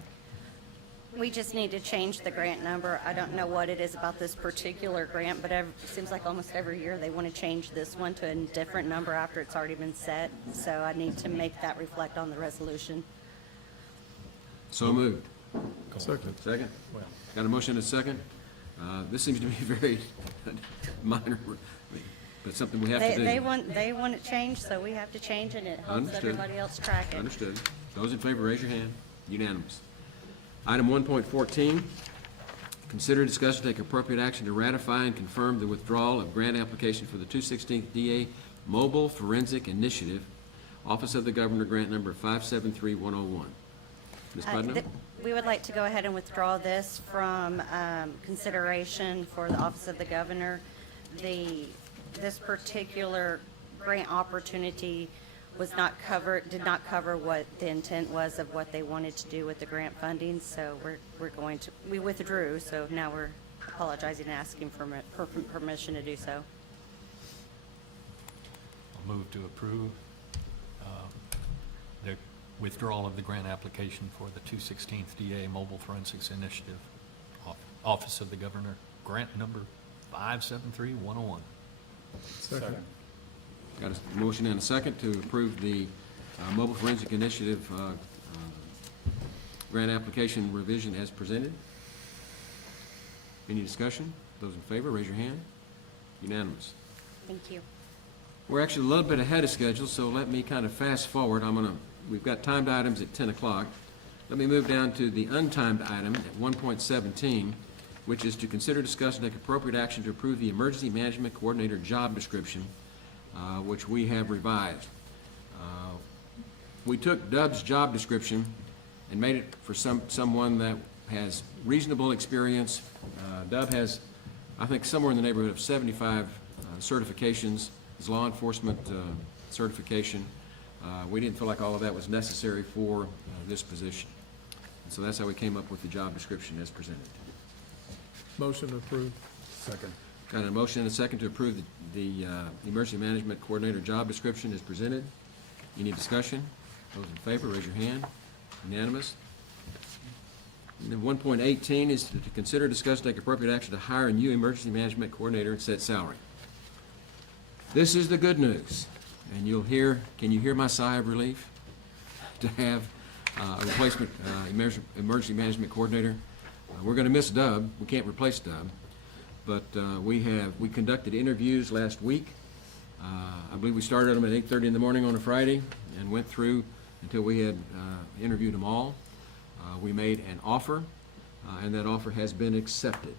We just need to change the grant number. I don't know what it is about this particular grant, but it seems like almost every year they want to change this one to a different number after it's already been set. So I need to make that reflect on the resolution. So moved. Second. Second? Got a motion and a second? This seems to be very minor, but something we have to do. They want it changed, so we have to change it, and it helps Understood. everybody else track it. Understood. Those in favor, raise your hand. Unanimous. Item 1.14, consider, discuss, and take appropriate action to ratify and confirm the withdrawal of grant application for the 216th DA Mobile Forensic Initiative, Office of the Governor, grant number 573101. Ms. Putnam? We would like to go ahead and withdraw this from consideration for the Office of the Governor. This particular grant opportunity was not covered, did not cover what the intent was of what they wanted to do with the grant funding, so we withdrew, so now we're apologizing and asking for permission to do so. I'll move to approve the withdrawal of the grant application for the 216th DA Mobile Forensics Initiative, Office of the Governor, grant number 573101. Second. Got a motion and a second to approve the Mobile Forensic Initiative grant application revision as presented. Any discussion? Those in favor, raise your hand. Unanimous. Thank you. We're actually a little bit ahead of schedule, so let me kind of fast forward. We've got timed items at 10 o'clock. Let me move down to the untimed item at 1.17, which is to consider, discuss, and take appropriate action to approve the Emergency Management Coordinator job description, which we have revised. We took Dub's job description and made it for someone that has reasonable experience. Dub has, I think, somewhere in the neighborhood of 75 certifications, his law enforcement certification. We didn't feel like all of that was necessary for this position. And so that's how we came up with the job description as presented. Motion approved. Second. Got a motion and a second to approve the Emergency Management Coordinator job description as presented. Any discussion? Those in favor, raise your hand. Unanimous. And then 1.18 is to consider, discuss, take appropriate action to hire a new Emergency Management Coordinator and set salary. This is the good news, and can you hear my sigh of relief? To have a replacement Emergency Management Coordinator. We're going to miss Dub. We can't replace Dub. But we conducted interviews last week. I believe we started them at 8:30 in the morning on a Friday and went through until we had interviewed them all. We made an offer, and that offer has been accepted.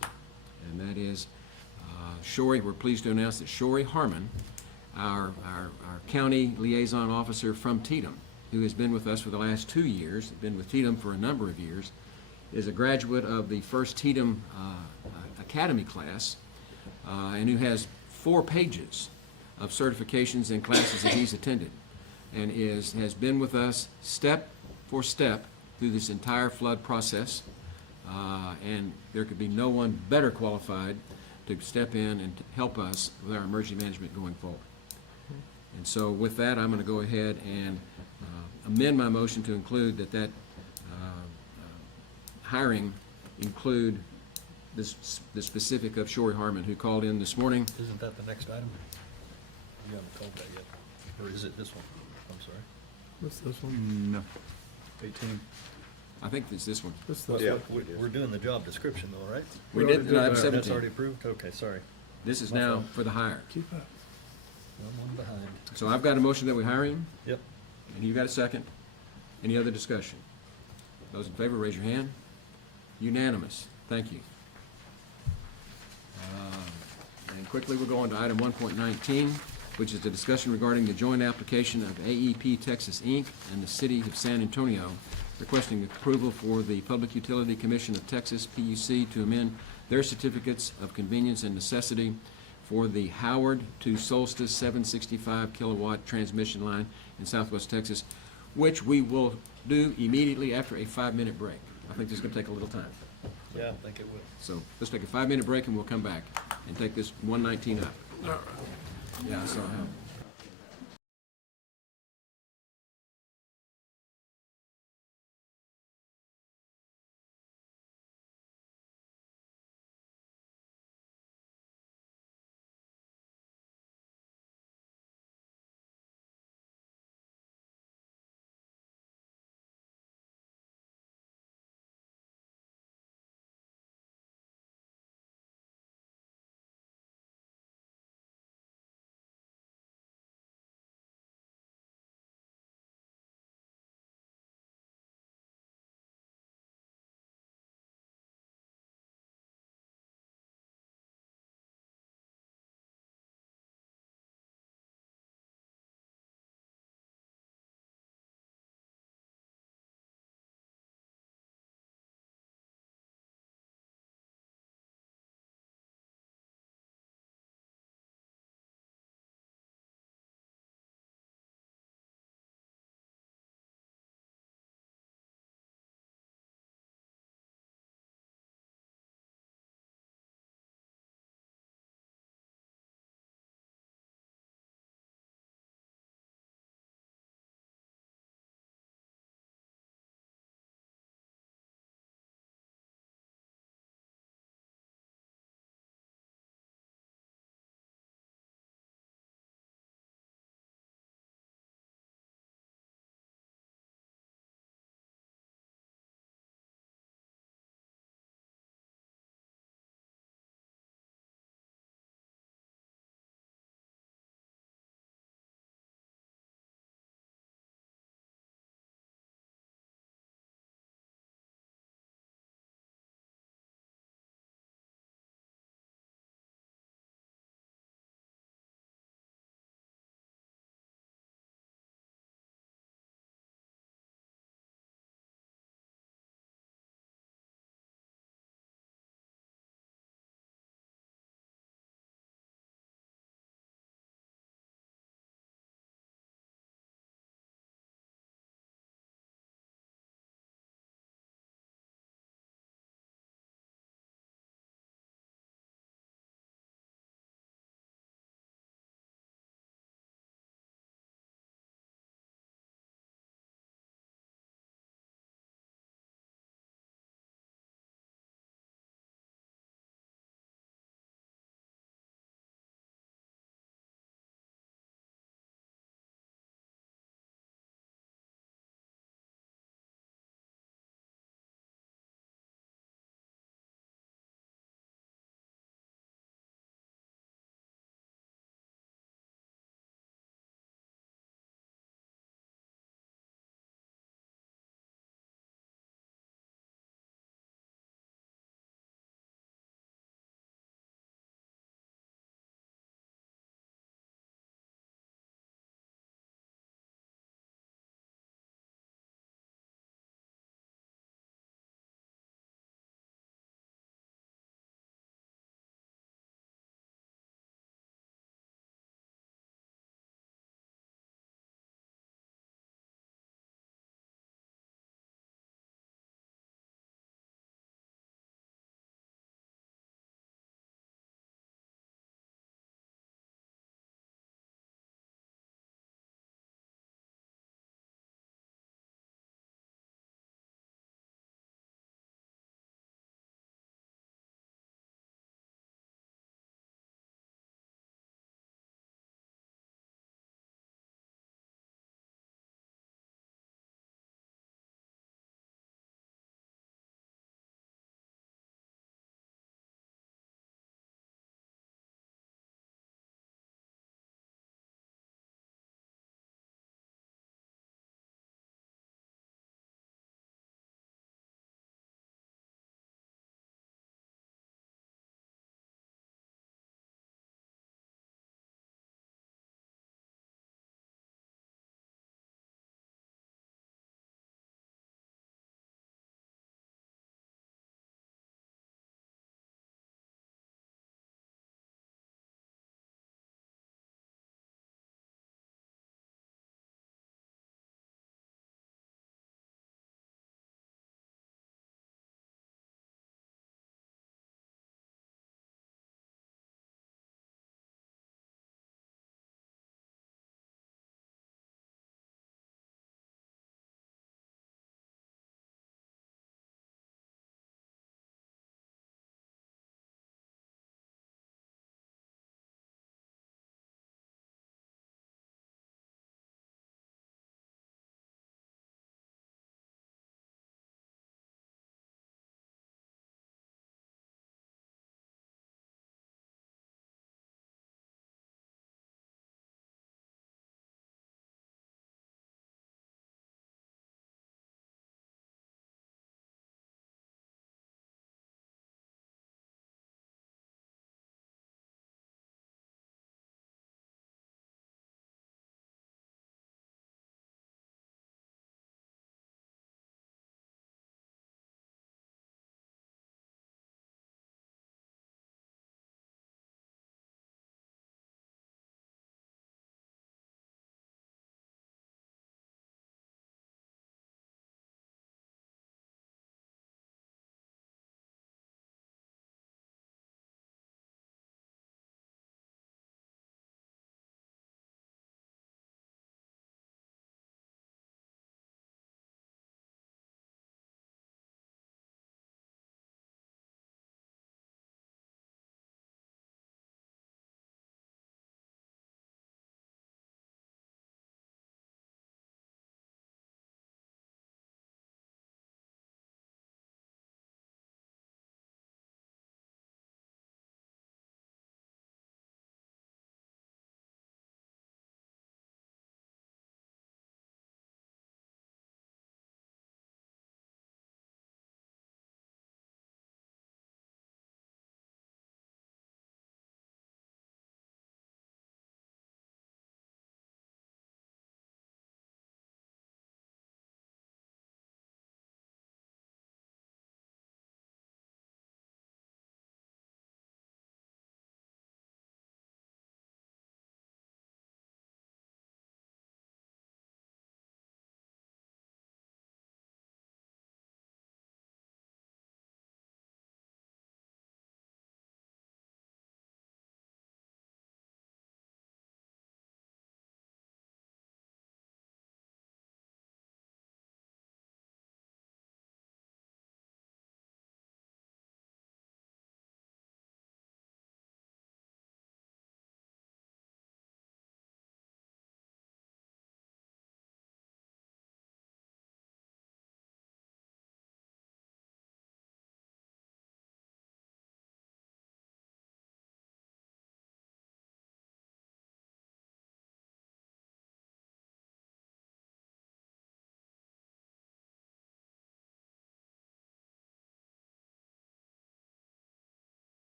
And that is we're pleased to announce that Shory Harmon, our county liaison officer from Tatum, who has been with us for the last 2 years, been with Tatum for a number of years, is a graduate of the first Tatum Academy class, and who has 4 pages of certifications and classes that he's attended, and has been with us step for step through this entire flood process. And there could be no one better qualified to step in and to help us with our emergency management going forward. And so with that, I'm going to go ahead and amend my motion to include that hiring include the specific of Shory Harmon, who called in this morning. Isn't that the next item? You haven't called that yet. Or is it this one? I'm sorry. What's this one? No. 18. I think it's this one. This Well, one. We're doing the job description though, right? We We did, already did item that. 17. That's already approved? Okay, sorry. This is now for the hire. Keep up. I'm one behind. So I've got a motion that we hire him, Yep. and you got a second. Any other discussion? Those in favor, raise your hand. Unanimous. Thank you. And quickly, we'll go on to item 1.19, which is the discussion regarding the joint application of AEP Texas, Inc. and the City of San Antonio, requesting approval for the Public Utility Commission of Texas, PUC, to amend their certificates of convenience and necessity for the Howard to Solstice 765 kilowatt transmission line in Southwest Texas, which we will do immediately after a 5-minute break. I think this is going to take a little time. Yeah, I think it would. So let's take a 5-minute break and we'll come back and take this 119 up. Yeah, so.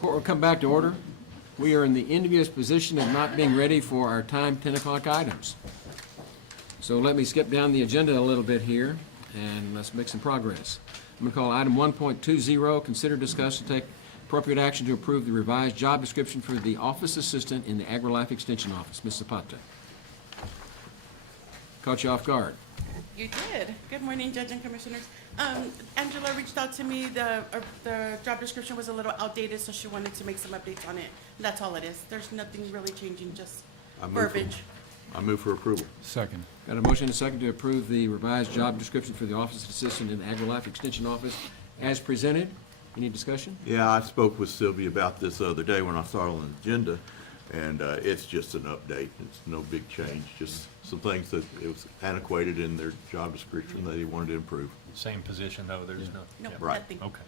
Court will come back to order. We are in the envious position of not being ready for our timed 10 o'clock items. So let me skip down the agenda a little bit here, and let's make some progress. I'm going to call item 1.20, consider, discuss, and take appropriate action to approve the revised job description for the office assistant in the AgriLife Extension Office. Ms. Zapata. Caught you off guard. You did. Good morning, Judge and Commissioners. Angela reached out to me. The job description was a little outdated, so she wanted to make some updates on it. That's all it is. There's nothing really changing, just verbiage. I move for approval. Second. Got a motion and a second to approve the revised job description for the office assistant in the AgriLife Extension Office as presented. Any discussion? Yeah, I spoke with Sylvia about this the other day when I saw it on the agenda, and it's just an update. It's no big change, just some things that it was antiquated in their job description that they wanted to improve. Same position, though, there's no. No, yeah. Right. nothing. Okay.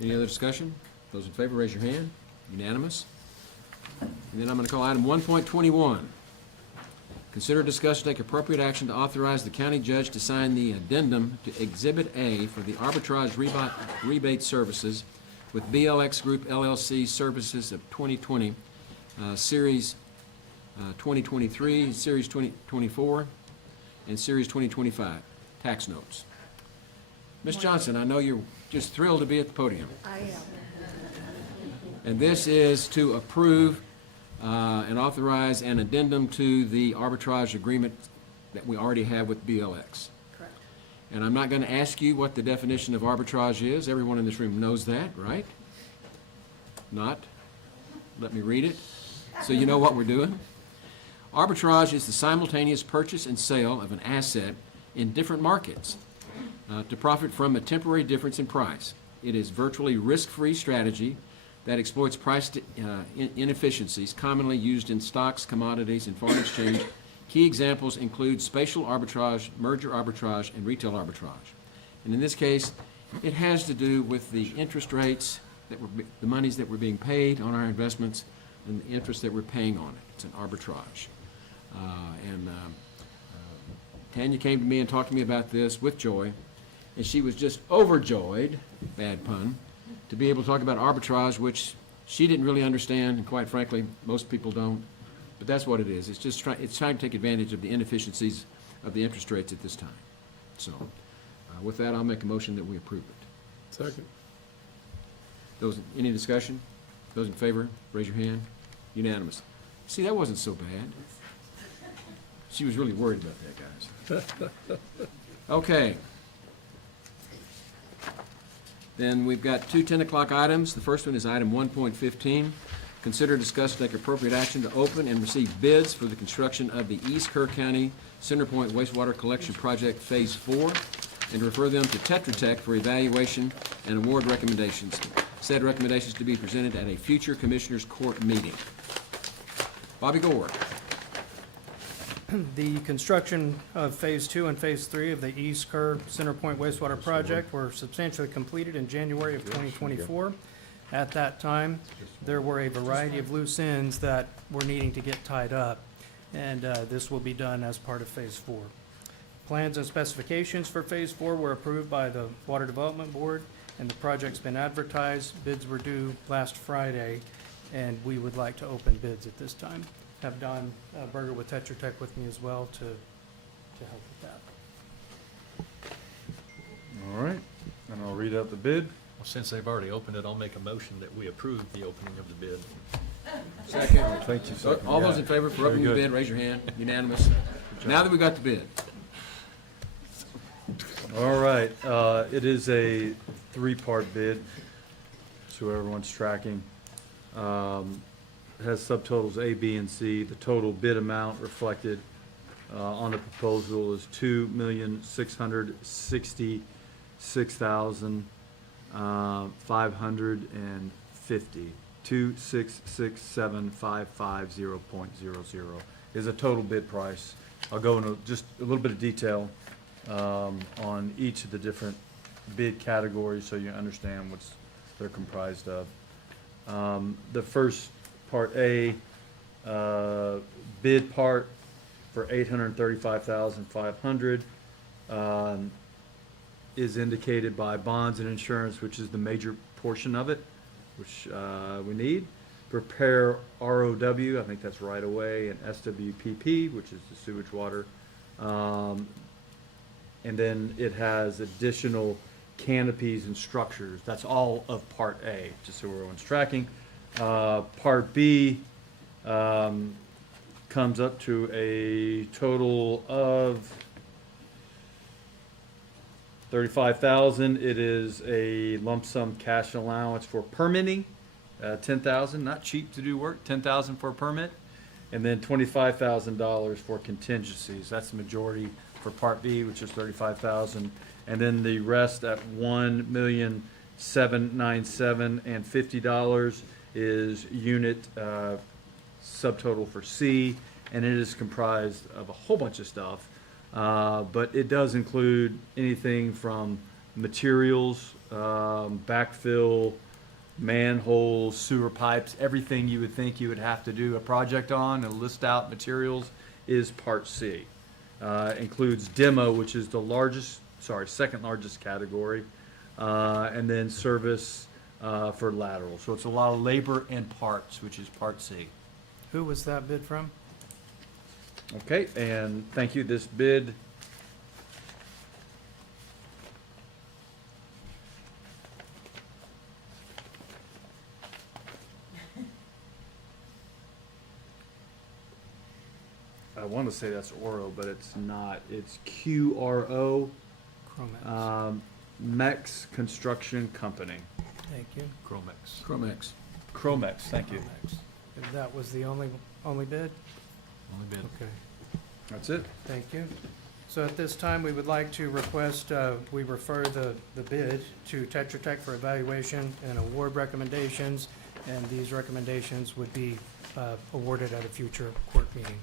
Any other discussion? Those in favor, raise your hand. Unanimous. And then I'm going to call item 1.21. Consider, discuss, take appropriate action to authorize the county judge to sign the addendum to Exhibit A for the arbitrage rebate services with BLX Group LLC Services of 2020, Series 2023, Series 2024, and Series 2025 tax notes. Ms. Johnson, I know you're just thrilled to be at the podium. I am. And this is to approve and authorize an addendum to the arbitrage agreement that we already have with BLX. Correct. And I'm not going to ask you what the definition of arbitrage is. Everyone in this room knows that, right? Not? Let me read it so you know what we're doing. Arbitrage is the simultaneous purchase and sale of an asset in different markets to profit from a temporary difference in price. It is virtually risk-free strategy that exploits price inefficiencies commonly used in stocks, commodities, and foreign exchange. Key examples include spatial arbitrage, merger arbitrage, and retail arbitrage. And in this case, it has to do with the interest rates, the monies that we're being paid on our investments, and the interest that we're paying on it. It's an arbitrage. Tanya came to me and talked to me about this with joy, and she was just overjoyed, bad pun, to be able to talk about arbitrage, which she didn't really understand, and quite frankly, most people don't. But that's what it is. It's just it's trying to take advantage of the inefficiencies of the interest rates at this time. So, with that, I'll make a motion that we approve it. Second. Any discussion? Those in favor, raise your hand. Unanimous. See, that wasn't so bad. She was really worried about that, guys. Okay. Then we've got two 10 o'clock items. The first one is item 1.15. Consider, discuss, take appropriate action to open and receive bids for the construction of the East Kerr County Center Point Wastewater Collection Project Phase 4 and refer them to Tetra Tech for evaluation and award recommendations. Said recommendations to be presented at a future Commissioners Court meeting. Bobby Gore. The construction of Phase 2 and Phase 3 of the East Kerr Center Point Wastewater Project were substantially completed in January of 2024. At that time, there were a variety of loose ends that were needing to get tied up, and this will be done as part of Phase 4. Plans and specifications for Phase 4 were approved by the Water Development Board, and the project's been advertised. Bids were due last Friday, and we would like to open bids at this time. Have Don Berger with Tetra Tech with me as well to help with that. All right, and I'll read out the bid. Well, since they've already opened it, I'll make a motion that we approve the opening of the bid. Second. Thank you, second. All those Yeah. in favor for Very opening the good. bid, raise your hand. Unanimous. Now that we got the bid. All right, it is a three-part bid, so everyone's tracking. It has subtotals A, B, and C. The total bid amount reflected on the proposal is $2,666,550. 2667550.00 is a total bid price. I'll go into just a little bit of detail on each of the different bid categories so you understand what they're comprised of. The first Part A, bid part for $835,500 is indicated by bonds and insurance, which is the major portion of it. which we need. Prepare ROW, I think that's right away, and SWPP, which is the sewage water. And then it has additional canopies and structures. That's all of Part A, just so everyone's tracking. Part B comes up to a total of $35,000. It is a lump sum cash allowance for permitting, $10,000, not cheap to do work, $10,000 for a permit, and then $25,000 for contingencies. That's the majority for Part B, which is $35,000, and then the rest at $1,797,000 and $50 is unit subtotal for C, and it is comprised of a whole bunch of stuff. But it does include anything from materials, backfill, manholes, sewer pipes, everything you would think you would have to do a project on and list out materials is Part C. Includes demo, which is the second largest category, and then service for lateral. So it's a lot of labor and parts, which is Part C. Who was that bid from? Okay, and thank you. This bid I want to say that's Oro, but it's not. It's QRO, Chromex. Mex Construction Company. Thank you. Chromex. Chromex, thank you. Chromex. And that was the only bid? Only bid. Okay. That's it. Thank you. So at this time, we would like to request, we refer the bid to Tetra Tech for evaluation and award recommendations, and these recommendations would be awarded at a future court meeting.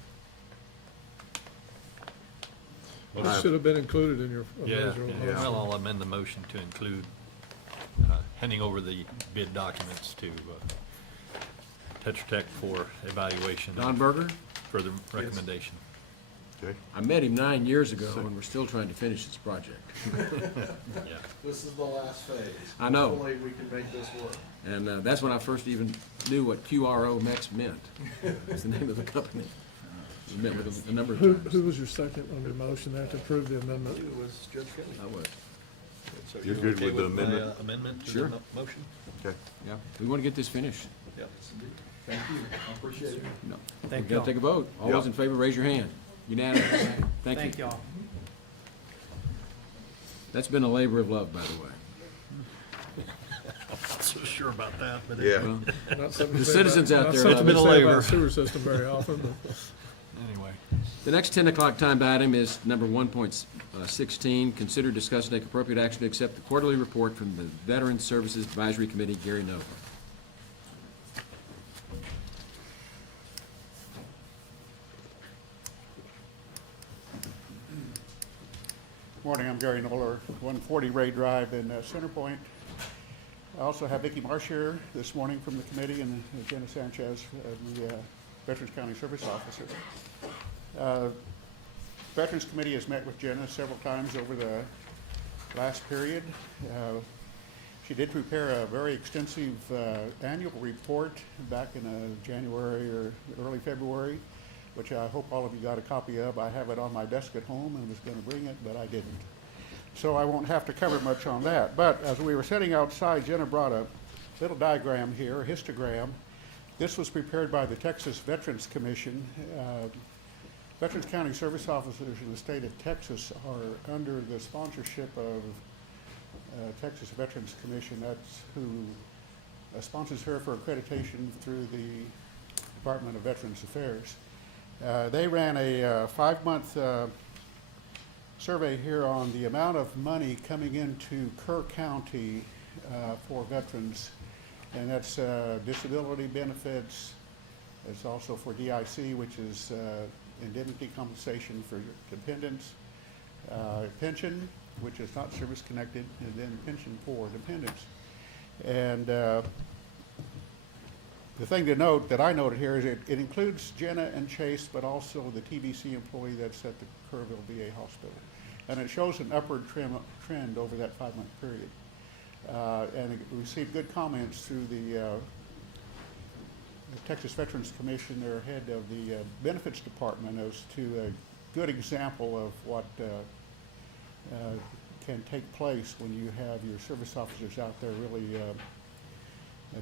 This should have been included in your original motion. Well, I'll amend the motion to include handing over the bid documents to Tetra Tech for evaluation. Don Berger? For the recommendation. I met him 9 years ago, and we're still trying to finish this project. Yeah. This is the last phase. I know. Hopefully we can make this work. And that's when I first even knew what QRO Mex meant. It's the name of the company. It was met with a number of times. Who was your second on the motion there to approve the amendment? It was Judge Kelly. I was. So You're you're good okay with the my, amendment? amendment to Sure. the motion? Okay. Yeah, we want to get this finished. Yep. Thank you, I appreciate it. No. Thank We've got y'all. to take a vote. All those in favor, raise your hand. Unanimous. Thank you. Thank y'all. That's been a labor of love, by the way. Not so sure about that, but. Yeah. Well, Not something to The say citizens about- out there Not love something to it. say Labor. about the sewer system very often, but Anyway. The next 10 o'clock timed item is number 1.16, consider, discuss, and take appropriate action to accept the quarterly report from the Veterans Services Advisory Committee, Gary Nova. Morning, I'm Gary Noller, 140 Ray Drive in Center Point. I also have Vicki Marsh here this morning from the committee, and Jenna Sanchez, the Veterans County Service Officer. Veterans Committee has met with Jenna several times over the last period. She did prepare a very extensive annual report back in January or early February, which I hope all of you got a copy of. I have it on my desk at home and was going to bring it, but I didn't. So I won't have to cover much on that. But as we were sitting outside, Jenna brought a little diagram here, a histogram. This was prepared by the Texas Veterans Commission. Veterans County Service Officers in the state of Texas are under the sponsorship of Texas Veterans Commission. That's who sponsors her for accreditation through the Department of Veterans Affairs. They ran a 5-month survey here on the amount of money coming into Kerr County for veterans, and that's disability benefits. It's also for DIC, which is indemnity compensation for dependents, pension, which is not service-connected, and then pension for dependents. And the thing to note that I noted here is it includes Jenna and Chase, but also the TBC employee that's at the Kerrville VA hospital. And it shows an upward trend over that 5-month period. And it received good comments through the Texas Veterans Commission, their head of the benefits department, as to a good example of what can take place when you have your service officers out there really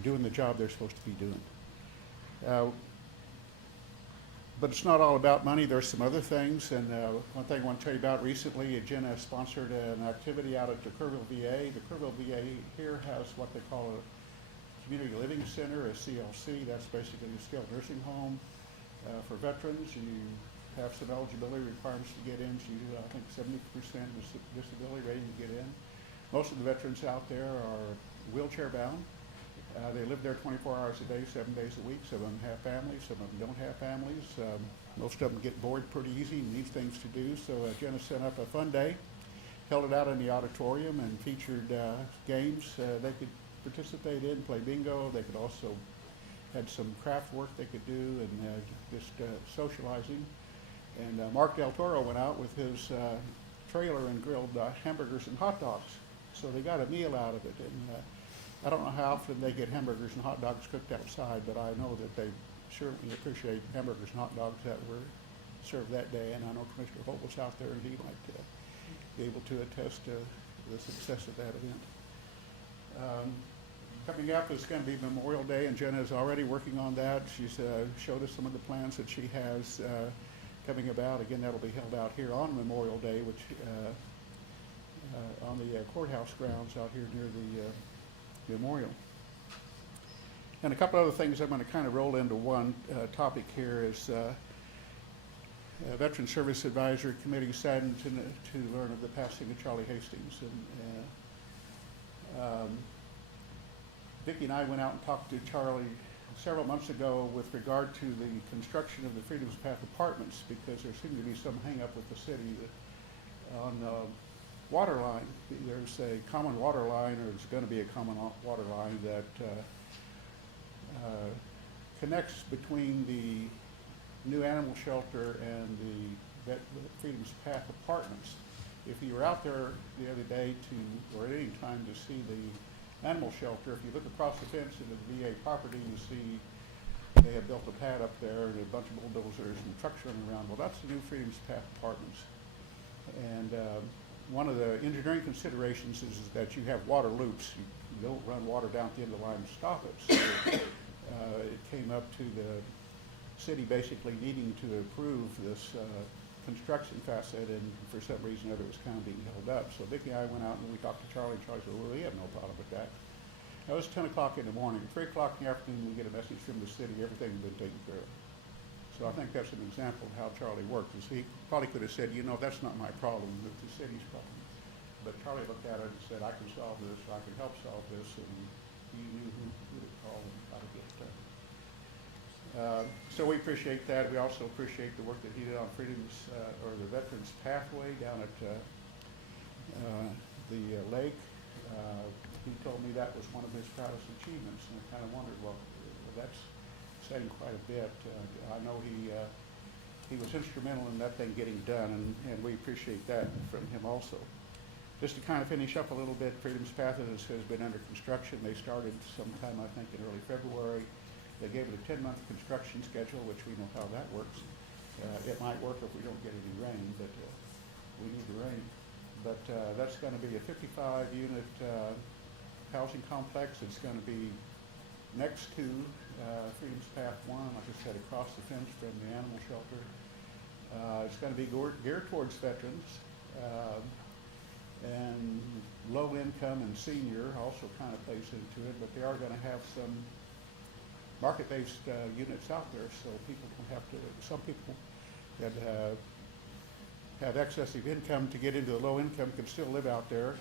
doing the job they're supposed to be doing. But it's not all about money. There's some other things, and one thing I want to tell you about recently, Jenna sponsored an activity out at the Kerrville VA. The Kerrville VA here has what they call a community living center, a CLC. That's basically a skilled nursing home for veterans. You have some eligibility requirements to get in. So you do, I think, 70% disability rating to get in. Most of the veterans out there are wheelchair bound. They live there 24 hours a day, 7 days a week. Some of them have families, some of them don't have families. Most of them get bored pretty easy and need things to do. So Jenna set up a fun day, held it out in the auditorium, and featured games they could participate in, play bingo. They could also had some craft work they could do, and just socializing. And Mark Del Toro went out with his trailer and grilled hamburgers and hot dogs. So they got a meal out of it. And I don't know how often they get hamburgers and hot dogs cooked outside, but I know that they certainly appreciate hamburgers and hot dogs that were served that day. And I know Commissioner Holt was out there, and he might be able to attest to the success of that event. Coming up is going to be Memorial Day, and Jenna is already working on that. She's showed us some of the plans that she has coming about. Again, that'll be held out here on Memorial Day, which on the courthouse grounds out here near the memorial. And a couple other things I'm going to kind of roll into one topic here is Veteran Service Advisory Committee saddened to learn of the passing of Charlie Hastings. And Vicki and I went out and talked to Charlie several months ago with regard to the construction of the Freedom's Path apartments, because there seemed to be some hang up with the city that on water line. There's a common water line, or there's going to be a common water line that connects between the new animal shelter and the Freedom's Path apartments. If you were out there the other day or at any time to see the animal shelter, if you look across the fence into the VA property, you see they have built a pad up there and a bunch of bulldozers and trucks running around. Well, that's the new Freedom's Path apartments. And one of the engineering considerations is that you have water loops. You don't run water down at the end of the line and stop it. So it came up to the city basically needing to approve this construction facet, and for some reason or other it was kind of being held up. So Vicki and I went out and we talked to Charlie, and Charlie said, well, we have no problem with that. That was 10 o'clock in the morning. At 3 o'clock in the afternoon, we get a message from the city, everything had been taken care of. So I think that's an example of how Charlie worked. Is he probably could have said, you know, that's not my problem, it's the city's problem. But Charlie looked at it and said, I can solve this, I can help solve this, and he knew who to call and how to get it done. So we appreciate that. We also appreciate the work that he did on Freedom's, or the Veterans Pathway down at the lake. He told me that was one of his proudest achievements, and I kind of wondered, well, that's saying quite a bit. I know he was instrumental in that thing getting done, and we appreciate that from him also. Just to kind of finish up a little bit, Freedom's Path has been under construction. They started sometime, I think, in early February. They gave it a 10-month construction schedule, which we know how that works. It might work if we don't get any rain, but we need the rain. But that's going to be a 55-unit housing complex. It's going to be next to Freedom's Path 1, like I said, across the fence from the animal shelter. It's going to be geared towards veterans, and low income and senior also kind of plays into it, but they are going to have some market-based units out there, so people can have to, some people that have excessive income to get into the low income can still live out there.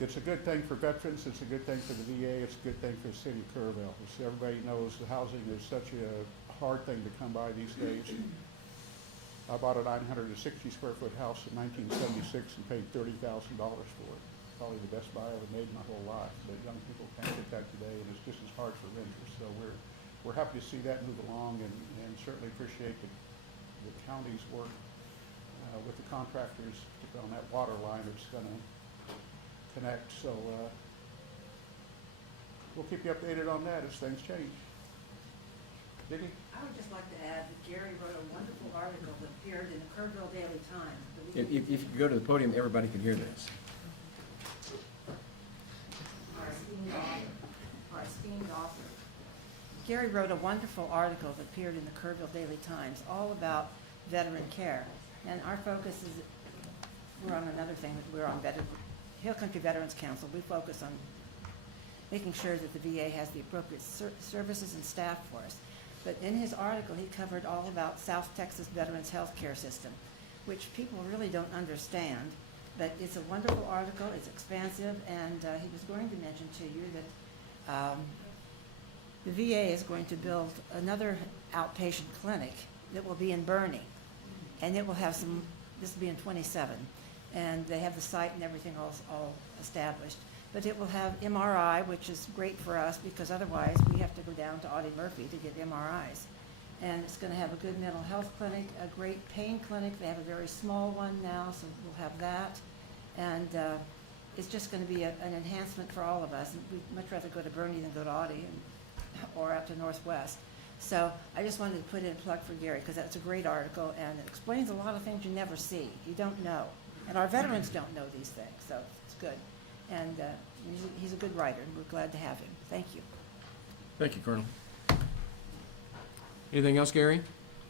It's a good thing for veterans, it's a good thing for the VA, it's a good thing for the city of Kerrville. As everybody knows, the housing is such a hard thing to come by these days. I bought a 960 square foot house in 1976 and paid $30,000 for it. Probably the best buy I ever made in my whole life. But young people can't get that today, and it's just as hard for renters. So we're happy to see that move along, and certainly appreciate the county's work with the contractors on that water line. It's going to connect. So we'll keep you updated on that as things change. Did he? I would just like to add that Gary wrote a wonderful article that appeared in the Kerrville Daily Times. If you go to the podium, everybody can hear this. Our esteemed author. Gary wrote a wonderful article that appeared in the Kerrville Daily Times, all about veteran care. And our focus is, we're on another thing, we're on Hill Country Veterans Council. We focus on making sure that the VA has the appropriate services and staff for us. But in his article, he covered all about South Texas Veterans Health Care System, which people really don't understand. But it's a wonderful article, it's expansive, and he was going to mention to you that the VA is going to build another outpatient clinic that will be in Bernie. And it will have some, this will be in 27, and they have the site and everything all established. But it will have MRI, which is great for us because otherwise we have to go down to Audie Murphy to get MRIs. And it's going to have a good mental health clinic, a great pain clinic. They have a very small one now, so we'll have that. And it's just going to be an enhancement for all of us. And we'd much rather go to Bernie than go to Audie or out to Northwest. So I just wanted to put in a plug for Gary because that's a great article and it explains a lot of things you never see, you don't know. And our veterans don't know these things, so it's good. And he's a good writer, and we're glad to have him. Thank you. Thank you, Colonel. Anything else, Gary?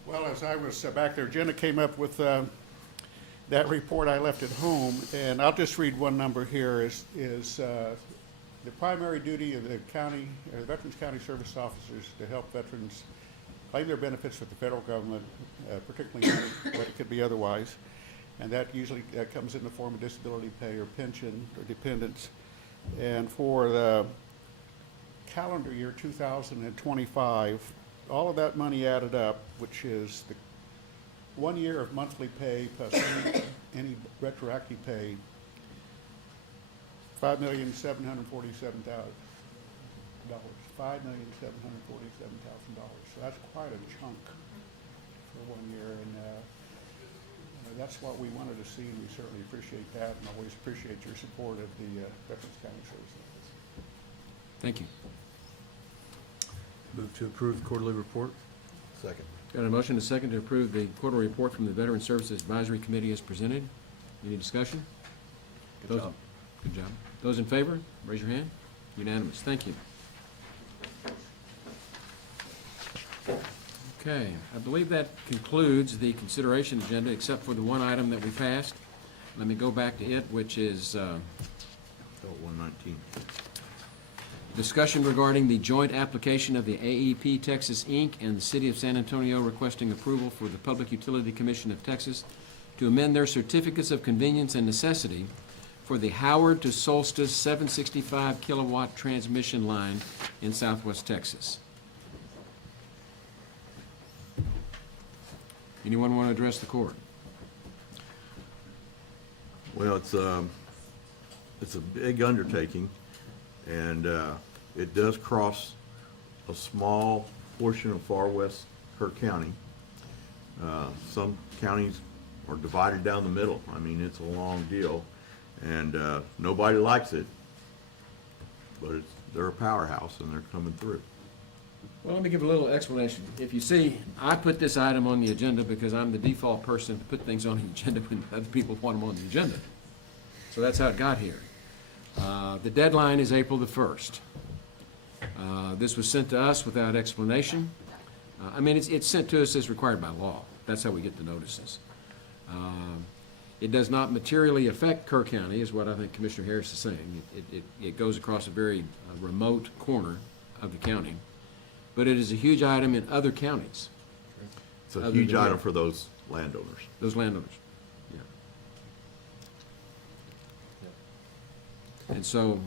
Well, as I was back there, Jenna came up with that report I left at home, and I'll just read one number here. Is the primary duty of the county, Veterans County Service Officers to help veterans claim their benefits with the federal government, particularly, but it could be otherwise. And that usually comes in the form of disability pay or pension or dependents. And for the calendar year 2025, all of that money added up, which is the 1 year of monthly pay plus any retroactive pay, $5,747,000. $5,747,000. So that's quite a chunk for 1 year, and that's what we wanted to see, and we certainly appreciate that, and always appreciate your support of the Veterans County Service Office. Thank you. Move to approve the quarterly report. Second. Got a motion and a second to approve the quarterly report from the Veteran Services Advisory Committee as presented. Any discussion? Good job. Good job. Those in favor, raise your hand. Unanimous. Thank you. Okay, I believe that concludes the consideration agenda, except for the one item that we passed. Let me go back to it, which is 119. discussion regarding the joint application of the AEP Texas, Inc. and the City of San Antonio requesting approval for the Public Utility Commission of Texas to amend their certificates of convenience and necessity for the Howard to Solstice 765 kilowatt transmission line in Southwest Texas. Anyone want to address the court? Well, it's a big undertaking, and it does cross a small portion of far west Kerr County. Some counties are divided down the middle. I mean, it's a long deal, and nobody likes it, but they're a powerhouse, and they're coming through. Well, let me give a little explanation. If you see, I put this item on the agenda because I'm the default person to put things on the agenda when other people want them on the agenda. So that's how it got here. The deadline is April the 1st. This was sent to us without explanation. I mean, it's sent to us as required by law. That's how we get the notices. It does not materially affect Kerr County, is what I think Commissioner Harris is saying. It goes across a very remote corner of the county. But it is a huge item in other counties. It's a huge item for those landowners. Those landowners, yeah. And so,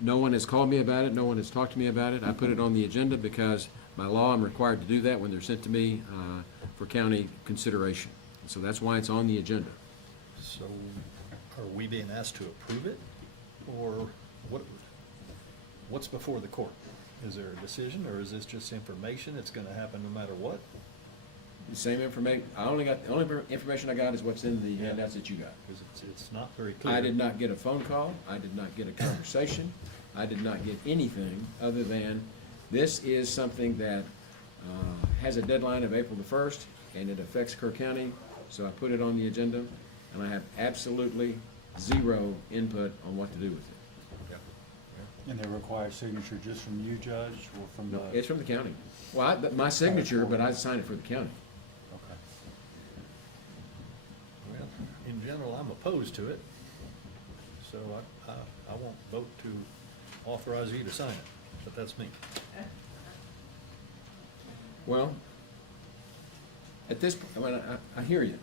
no one has called me about it, no one has talked to me about it. I put it on the agenda because by law I'm required to do that when they're sent to me for county consideration. And so that's why it's on the agenda. So are we being asked to approve it, or what's before the court? Is there a decision, or is this just information? It's going to happen no matter what? the same information. The only information I got is what's in the handouts that you got. Because it's not very clear. I did not get a phone call. I did not get a conversation. I did not get anything other than this is something that has a deadline of April the 1st, and it affects Kerr County, so I put it on the agenda, and I have absolutely zero input on what to do with it. And they require signature just from you, Judge, or from the? It's from the county. Well, my signature, but I sign it for the county. Okay. Well, in general, I'm opposed to it, so I won't vote to authorize you to sign it, but that's me. Well, at this, I mean, I hear you,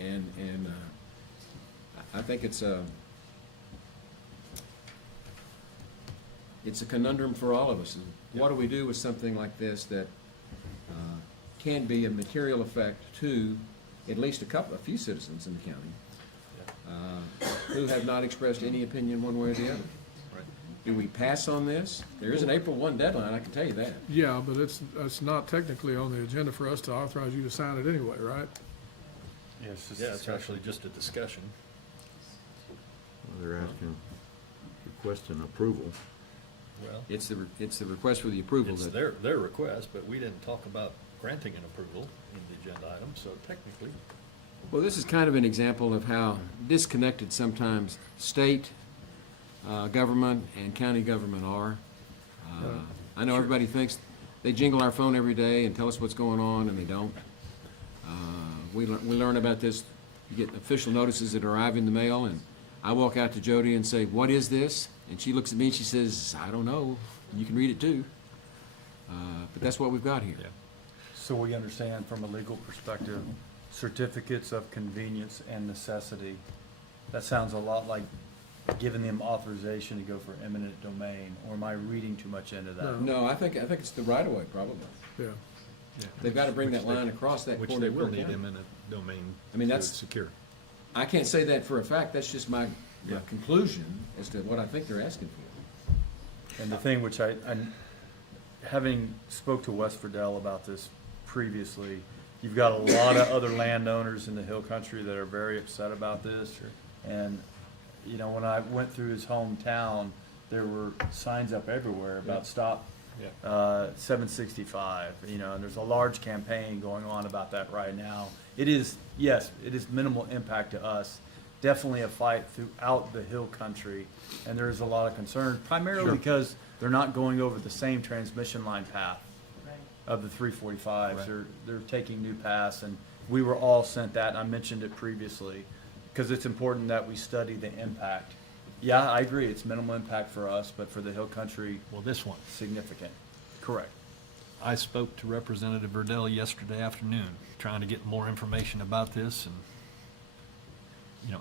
and I think it's a conundrum for all of us. And what do we do with something like this that can be a material effect to at least a few citizens in the county who have not expressed any opinion one way or the other? Do we pass on this? There is an April 1 deadline, I can tell you that. Yeah, but it's not technically on the agenda for us to authorize you to sign it anyway, right? Yes. Yeah, it's actually just a discussion. They're asking, requesting approval. Well, It's the request for the approval it's that. their request, but we didn't talk about granting an approval in the agenda item, so technically, Well, this is kind of an example of how disconnected sometimes state government and county government are. I know everybody thinks they jingle our phone every day and tell us what's going on, and they don't. We learn about this, you get official notices that arrive in the mail, and I walk out to Jody and say, "What is this?" And she looks at me and she says, "I don't know. You can read it too." But that's what we've got here. yeah. So we understand from a legal perspective, certificates of convenience and necessity, that sounds a lot like giving them authorization to go for eminent domain, or am I reading too much into that? No, I think it's the right of way, probably. Yeah. Yeah. They've got to bring Which that they- line across that Which corner they of will Kerr need County. eminent domain I mean, to that's- secure. I can't say that for a fact, that's just my Yeah. conclusion as to what I think they're asking for. And the thing which having spoke to Wes Friedel about this previously, you've got a lot of other landowners in the hill country that are very upset about this. And, you know, when I went through his hometown, there were signs up everywhere about stop 765, you know, and there's a large campaign going on about that right now. It is, yes, it is minimal impact to us. Definitely a fight throughout the hill country, and there is a lot of concern, primarily because they're not going over the same transmission line path of the 345s. Right. They're taking new paths, and we were all sent that, and I mentioned it previously, because it's important that we study the impact. Yeah, I agree, it's minimal impact for us, but for the hill country, Well, this one, significant. Correct. I spoke to Representative Verdell yesterday afternoon, trying to get more information about this, and, you know,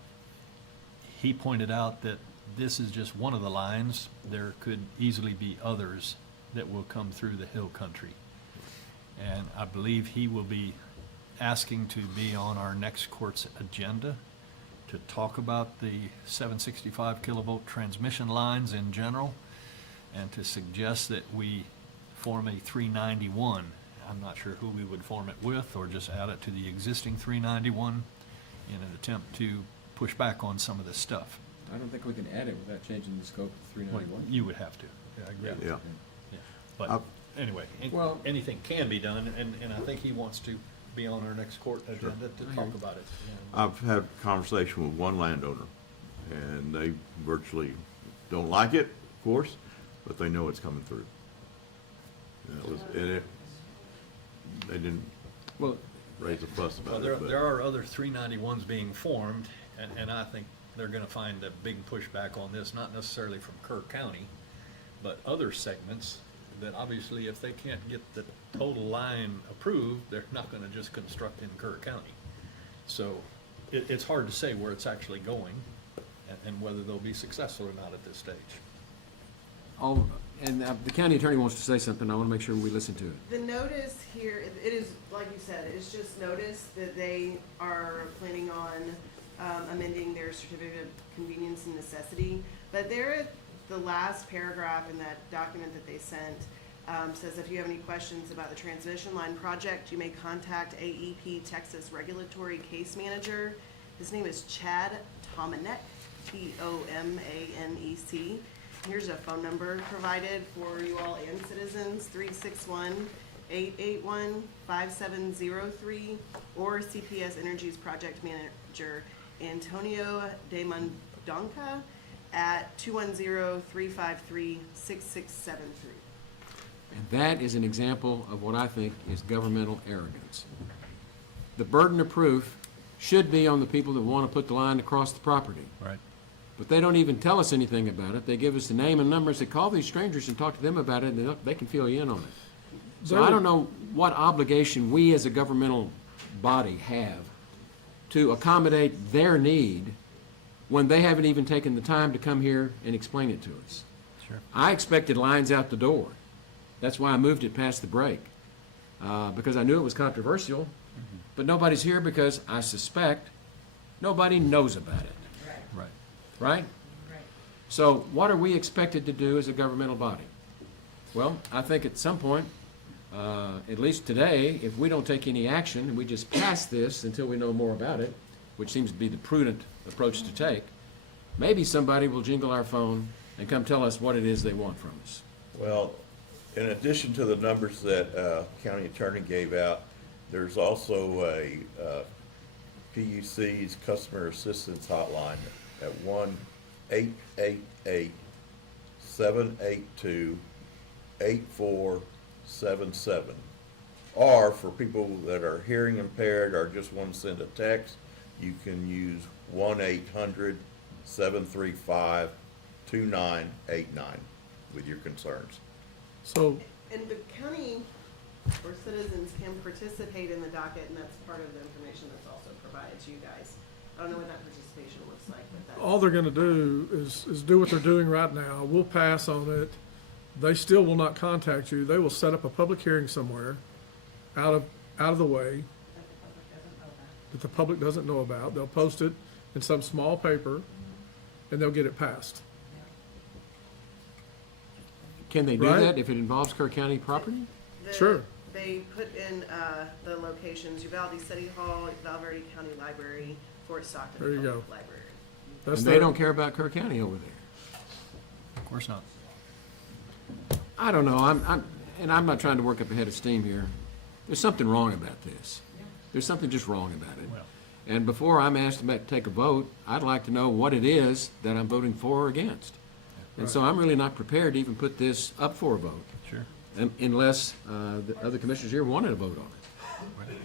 he pointed out that this is just one of the lines. There could easily be others that will come through the hill country. And I believe he will be asking to be on our next court's agenda to talk about the 765 kilovolt transmission lines in general, and to suggest that we form a 391. I'm not sure who we would form it with, or just add it to the existing 391 in an attempt to push back on some of this stuff. I don't think we can add it without changing the scope to Well, 391. you would have to. Yeah, I agree. with Yeah. you. Yeah. But anyway, Well- anything can be done, and I think he wants to be on our next court agenda to talk about it. And I've had a conversation with one landowner, and they virtually don't like it, of course, but they know it's coming through. They didn't Well, raise a fuss Well, about it, but. there are other 391s being formed, and I think they're gonna find a big pushback on this, not necessarily from Kerr County, but other segments that obviously, if they can't get the total line approved, they're not gonna just construct in Kerr County. So it's hard to say where it's actually going and whether they'll be successful or not at this stage. The county attorney wants to say something. I want to make sure we listen to it. The notice here, it is, like you said, it's just notice that they are planning on amending their certificate of convenience and necessity. But there, the last paragraph in that document that they sent, Says if you have any questions about the transmission line project, you may contact AEP Texas Regulatory Case Manager. His name is Chad Tomanek, Tomanec. Here's a phone number provided for you all and citizens, 361-881-5703, or CPS Energy's project manager, Antonio De Mondonca, at 210-353-6673. And that is an example of what I think is governmental arrogance. The burden of proof should be on the people that want to put the line across the property. Right. But they don't even tell us anything about it. They give us the name and numbers. They call these strangers and talk to them about it, and they can fill you in on it. So I don't know what obligation we as a governmental body have to accommodate their need when they haven't even taken the time to come here and explain it to us. Sure. I expected lines out the door. That's why I moved it past the break, because I knew it was controversial, but nobody's here because I suspect nobody knows about it. Right. Right? So what are we expected to do as a governmental body? Well, I think at some point, at least today, if we don't take any action and we just pass this until we know more about it, which seems to be the prudent approach to take, maybe somebody will jingle our phone and come tell us what it is they want from us. Well, in addition to the numbers that county attorney gave out, there's also a PUC's customer assistance hotline at 1-888-782-8477. Or for people that are hearing impaired or just want to send a text, you can use 1-800-735-2989 with your concerns. So, And the county or citizens can participate in the docket, and that's part of the information that's also provided to you guys. I don't know what that participation looks like, but that's. all they're gonna do is do what they're doing right now. We'll pass on it. They still will not contact you. They will set up a public hearing somewhere, out of the way, that the public doesn't know about. They'll post it in some small paper, and they'll get it passed. Can they do Right. that if it involves Kerr County property? Sure. They put in the locations, Uvalde City Hall, Val Verde County Library, Fort Stockton There you Public go. Library. And they don't care about Kerr County over there. Of course not. I don't know, I'm not trying to work up a head of steam here. There's something wrong about this. There's something just wrong about it. Well. And before I'm asked to take a vote, I'd like to know what it is that I'm voting for or against. And so I'm really not prepared to even put this up for a vote. Sure. Unless the other commissioners here wanted to vote on it.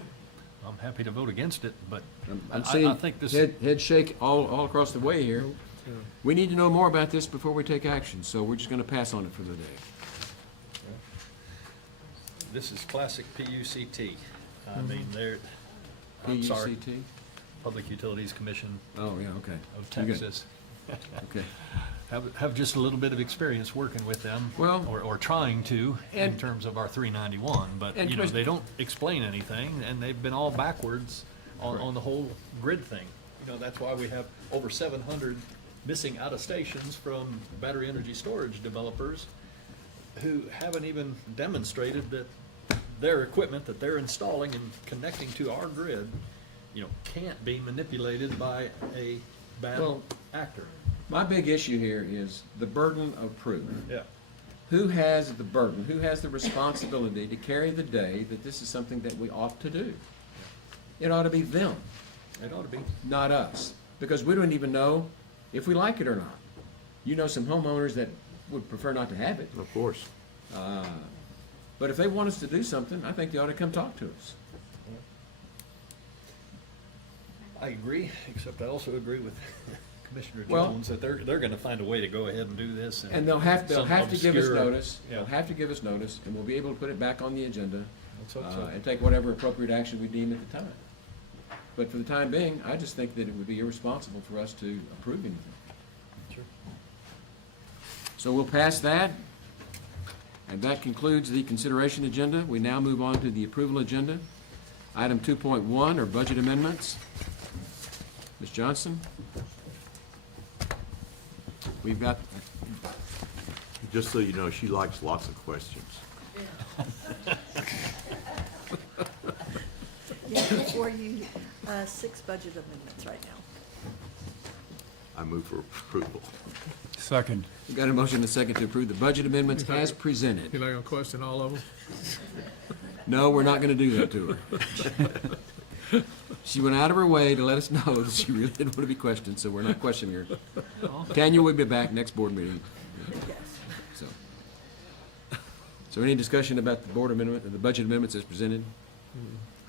I'm happy to vote against it, but I'm I seeing think this. head shake all across the way here. We need to know more about this before we take action, so we're just gonna pass on it for the day. This is classic PUCT. I mean, they're, I'm sorry, PUCT? Public Utilities Commission Oh, yeah, okay. of You got it. Texas. Okay. Have just a little bit of experience working with them. Well, or trying to, in and- terms of our 391, but, and you know, Commis- they don't explain anything, and they've been all backwards on the whole grid thing. You know, that's why we have over 700 missing out of stations from battery energy storage developers who haven't even demonstrated that their equipment that they're installing and connecting to our grid, you know, can't be manipulated by a bad Well, actor. My big issue here is the burden of proof. Yeah. Who has the burden, who has the responsibility to carry the day that this is something that we ought to do? It ought to be them, It ought to be. not us, because we don't even know if we like it or not. You know some homeowners that would prefer not to have it. Of course. But if they want us to do something, I think they ought to come talk to us. I agree, except I also agree with Commissioner Well- Jones that they're gonna find a way to go ahead and do this. And they'll have to some give us obscure- notice, Yeah. they'll have to give us notice, and we'll be able to put it back on the agenda, Let's hope so. and take whatever appropriate action we deem at the time. But for the time being, I just think that it would be irresponsible for us to approve anything. Sure. So we'll pass that, and that concludes the consideration agenda. We now move on to the approval agenda. Item 2.1 are budget amendments. Ms. Johnson? We've got, Just so you know, she likes lots of questions. Yeah, before you, 6 budget amendments right now. I move for approval. Second. We got a motion and a second to approve the budget amendments as You're presented. not gonna question all of them? No, we're not gonna do that to her. She went out of her way to let us know that she really didn't want to be questioned, so we're not questioning her. Tanya will be back next board meeting. So, any discussion about the board amendment, the budget amendments as presented?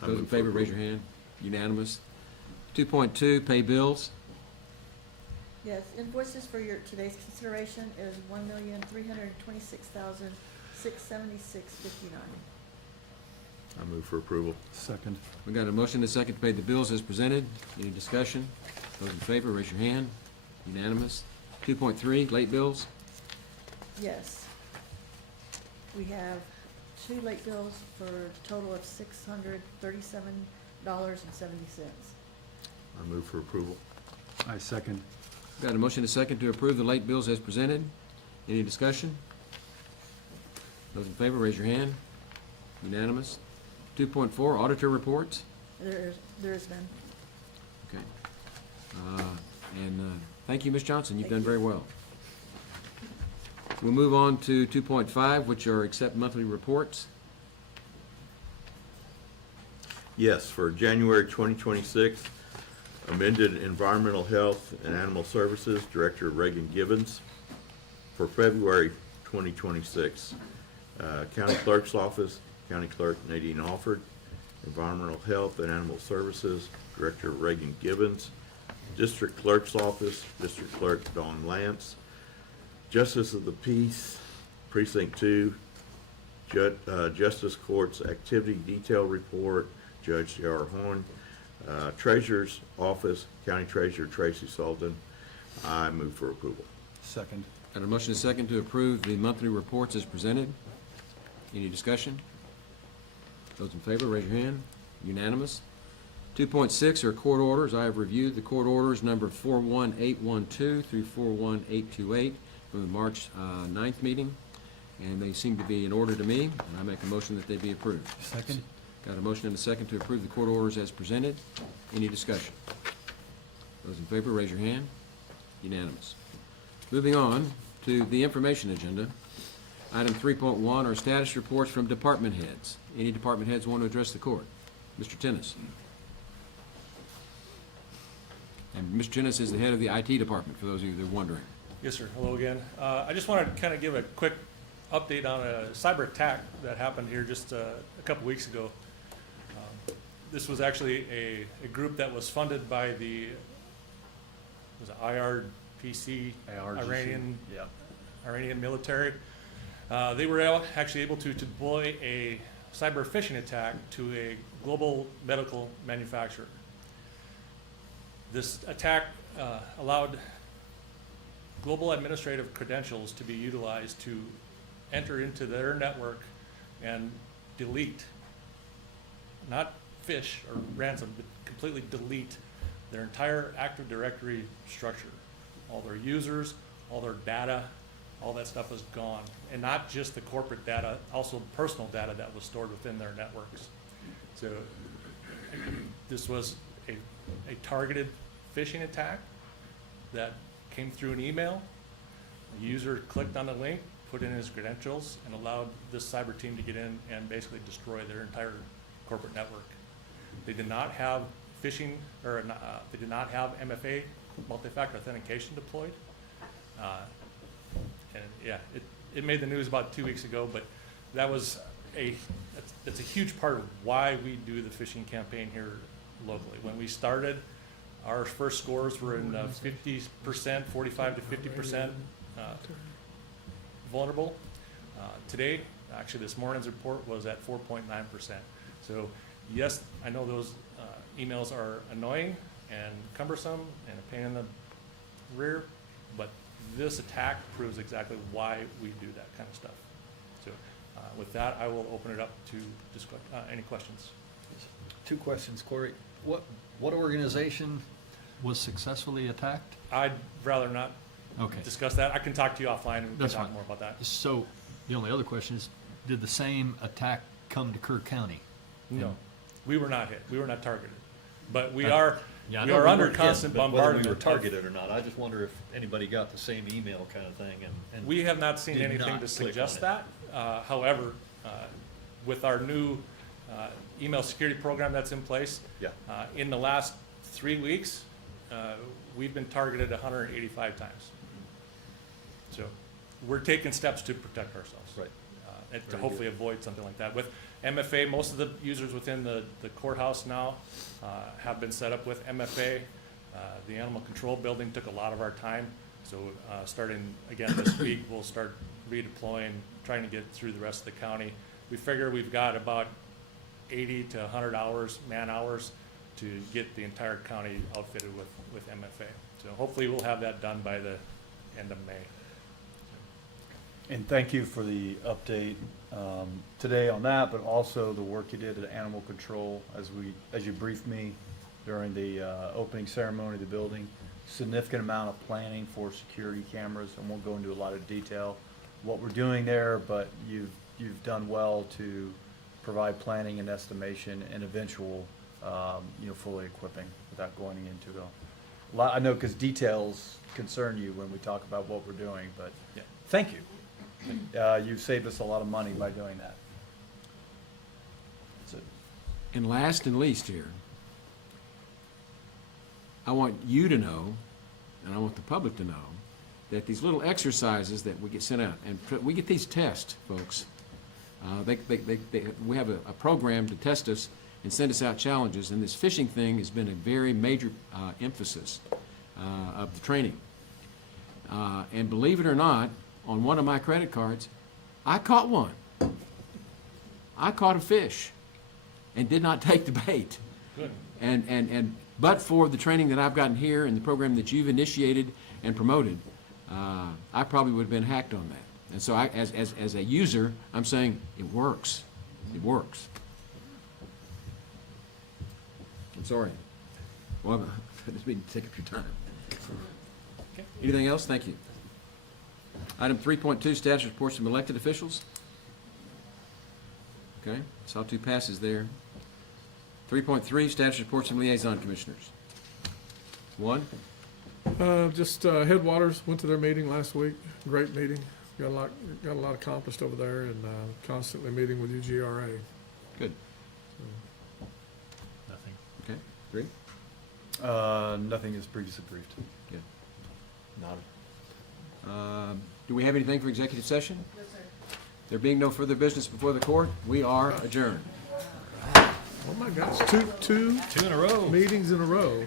I Those in move for favor, raise your hand. Unanimous. 2.2, pay bills. Yes, invoices for your, today's consideration is $1,326,676.59. I move for approval. Second. We got a motion and a second to pay the bills as presented. Any discussion? Those in favor, raise your hand. Unanimous. 2.3, late bills. Yes. We have 2 late bills for a total of $637.70. I move for approval. I second. Got a motion and a second to approve the late bills as presented. Any discussion? Those in favor, raise your hand. Unanimous. 2.4, auditor reports. There is none. Okay. Thank you, Ms. Johnson. You've done very well. We'll move on to 2.5, which are accept monthly reports. Yes, for January 2026, amended Environmental Health and Animal Services, Director Reagan Gibbons. For February 2026, County Clerk's Office, County Clerk Nadine Alford. Environmental Health and Animal Services, Director Reagan Gibbons. District Clerk's Office, District Clerk Dawn Lance. Justice of the Peace, Precinct 2, Justice Court's Activity Detail Report, Judge J.R. Horn. Treasurer's Office, County Treasurer Tracy Sullivan. I move for approval. Second. Got a motion and a second to approve the monthly reports as presented. Any discussion? Those in favor, raise your hand. Unanimous. 2.6 are court orders. I have reviewed the court orders number 41812 through 41828 from the March 9th meeting, and they seem to be in order to me, and I make a motion that they be approved. Second. Got a motion and a second to approve the court orders as presented. Any discussion? Those in favor, raise your hand. Unanimous. Moving on to the information agenda. Item 3.1 are status reports from department heads. Any department heads want to address the court? Mr. Tennis. And Mr. Tennis is the head of the IT department, for those of you that are wondering. Yes, sir. Hello again. I just wanted to kind of give a quick update on a cyber attack that happened here just a couple weeks ago. This was actually a group that was funded by the IRPC, Iranian military. They were actually able to deploy a cyber phishing attack to a global medical manufacturer. This attack allowed global administrative credentials to be utilized to enter into their network and delete, not phish or ransom, but completely delete their entire Active Directory structure. All their users, all their data, all that stuff is gone. And not just the corporate data, also personal data that was stored within their networks. So this was a targeted phishing attack that came through an email. The user clicked on the link, put in his credentials, and allowed this cyber team to get in and basically destroy their entire corporate network. They did not have phishing, or they did not have MFA, multi-factor authentication, deployed. And yeah, it made the news about 2 weeks ago, but that was that's a huge part of why we do the phishing campaign here locally. When we started, our first scores were in 50%, 45 to 50% vulnerable. Today, actually this morning's report was at 4.9%. So yes, I know those emails are annoying and cumbersome and a pain in the rear, but this attack proves exactly why we do that kind of stuff. So with that, I will open it up to any questions. 2 questions, Corey. What organization was successfully attacked? I'd rather not Okay. discuss that. I can talk to you offline and we can That's talk fine. more about that. So the only other question is, did the same attack come to Kerr County? No, we were not hit. We were not targeted. But we I- are, Yeah, I we know are under weren't hit, constant but bombardment. whether we were of- targeted or not, I just wonder if anybody got the same email kind of thing and We have not seen did anything not to click on suggest it. that. However, with our new email security program that's in place, Yeah. in the last 3 weeks, we've been targeted 185 times. So we're taking steps to protect ourselves. Right. And to Very hopefully avoid something like that. With MFA, most of the users within the courthouse now have been set up with MFA. The animal control building took a lot of our time. So starting again this week, we'll start redeploying, trying to get through the rest of the county. We figure we've got about 80 to 100 hours, man hours, to get the entire county outfitted with MFA. So hopefully we'll have that done by the end of May. And thank you for the update today on that, but also the work you did at animal control as you briefed me during the opening ceremony of the building. Significant amount of planning for security cameras. I won't go into a lot of detail what we're doing there, but you've done well to provide planning and estimation and eventual fully equipping without going into a lot. I know because details concern you when we talk about what we're doing, but Yeah. thank you. You've saved us a lot of money by doing that. That's it. And last and least here, I want you to know, and I want the public to know, that these little exercises that we get sent out, and we get these tests, folks. We have a program to test us and send us out challenges, and this phishing thing has been a very major emphasis of the training. And believe it or not, on one of my credit cards, I caught one. I caught a fish and did not take the bait. Good. But for the training that I've gotten here and the program that you've initiated and promoted, I probably would have been hacked on that. And so as a user, I'm saying it works. It works. I'm sorry. Well, I didn't mean to take up your time. Okay. Anything else? Thank you. Item 3.2, status reports from elected officials. Okay, saw two passes there. 3.3, status reports from liaison commissioners. One, Just Headwaters went to their meeting last week. Great meeting. Got a lot accomplished over there, and constantly meeting with UGRA. good. nothing. Okay, three, Nothing is previously briefed. good. Not Do we have anything for executive session? No, sir. There being no further business before the court, we are adjourned. Oh my gosh, two two in a row. meetings in a row.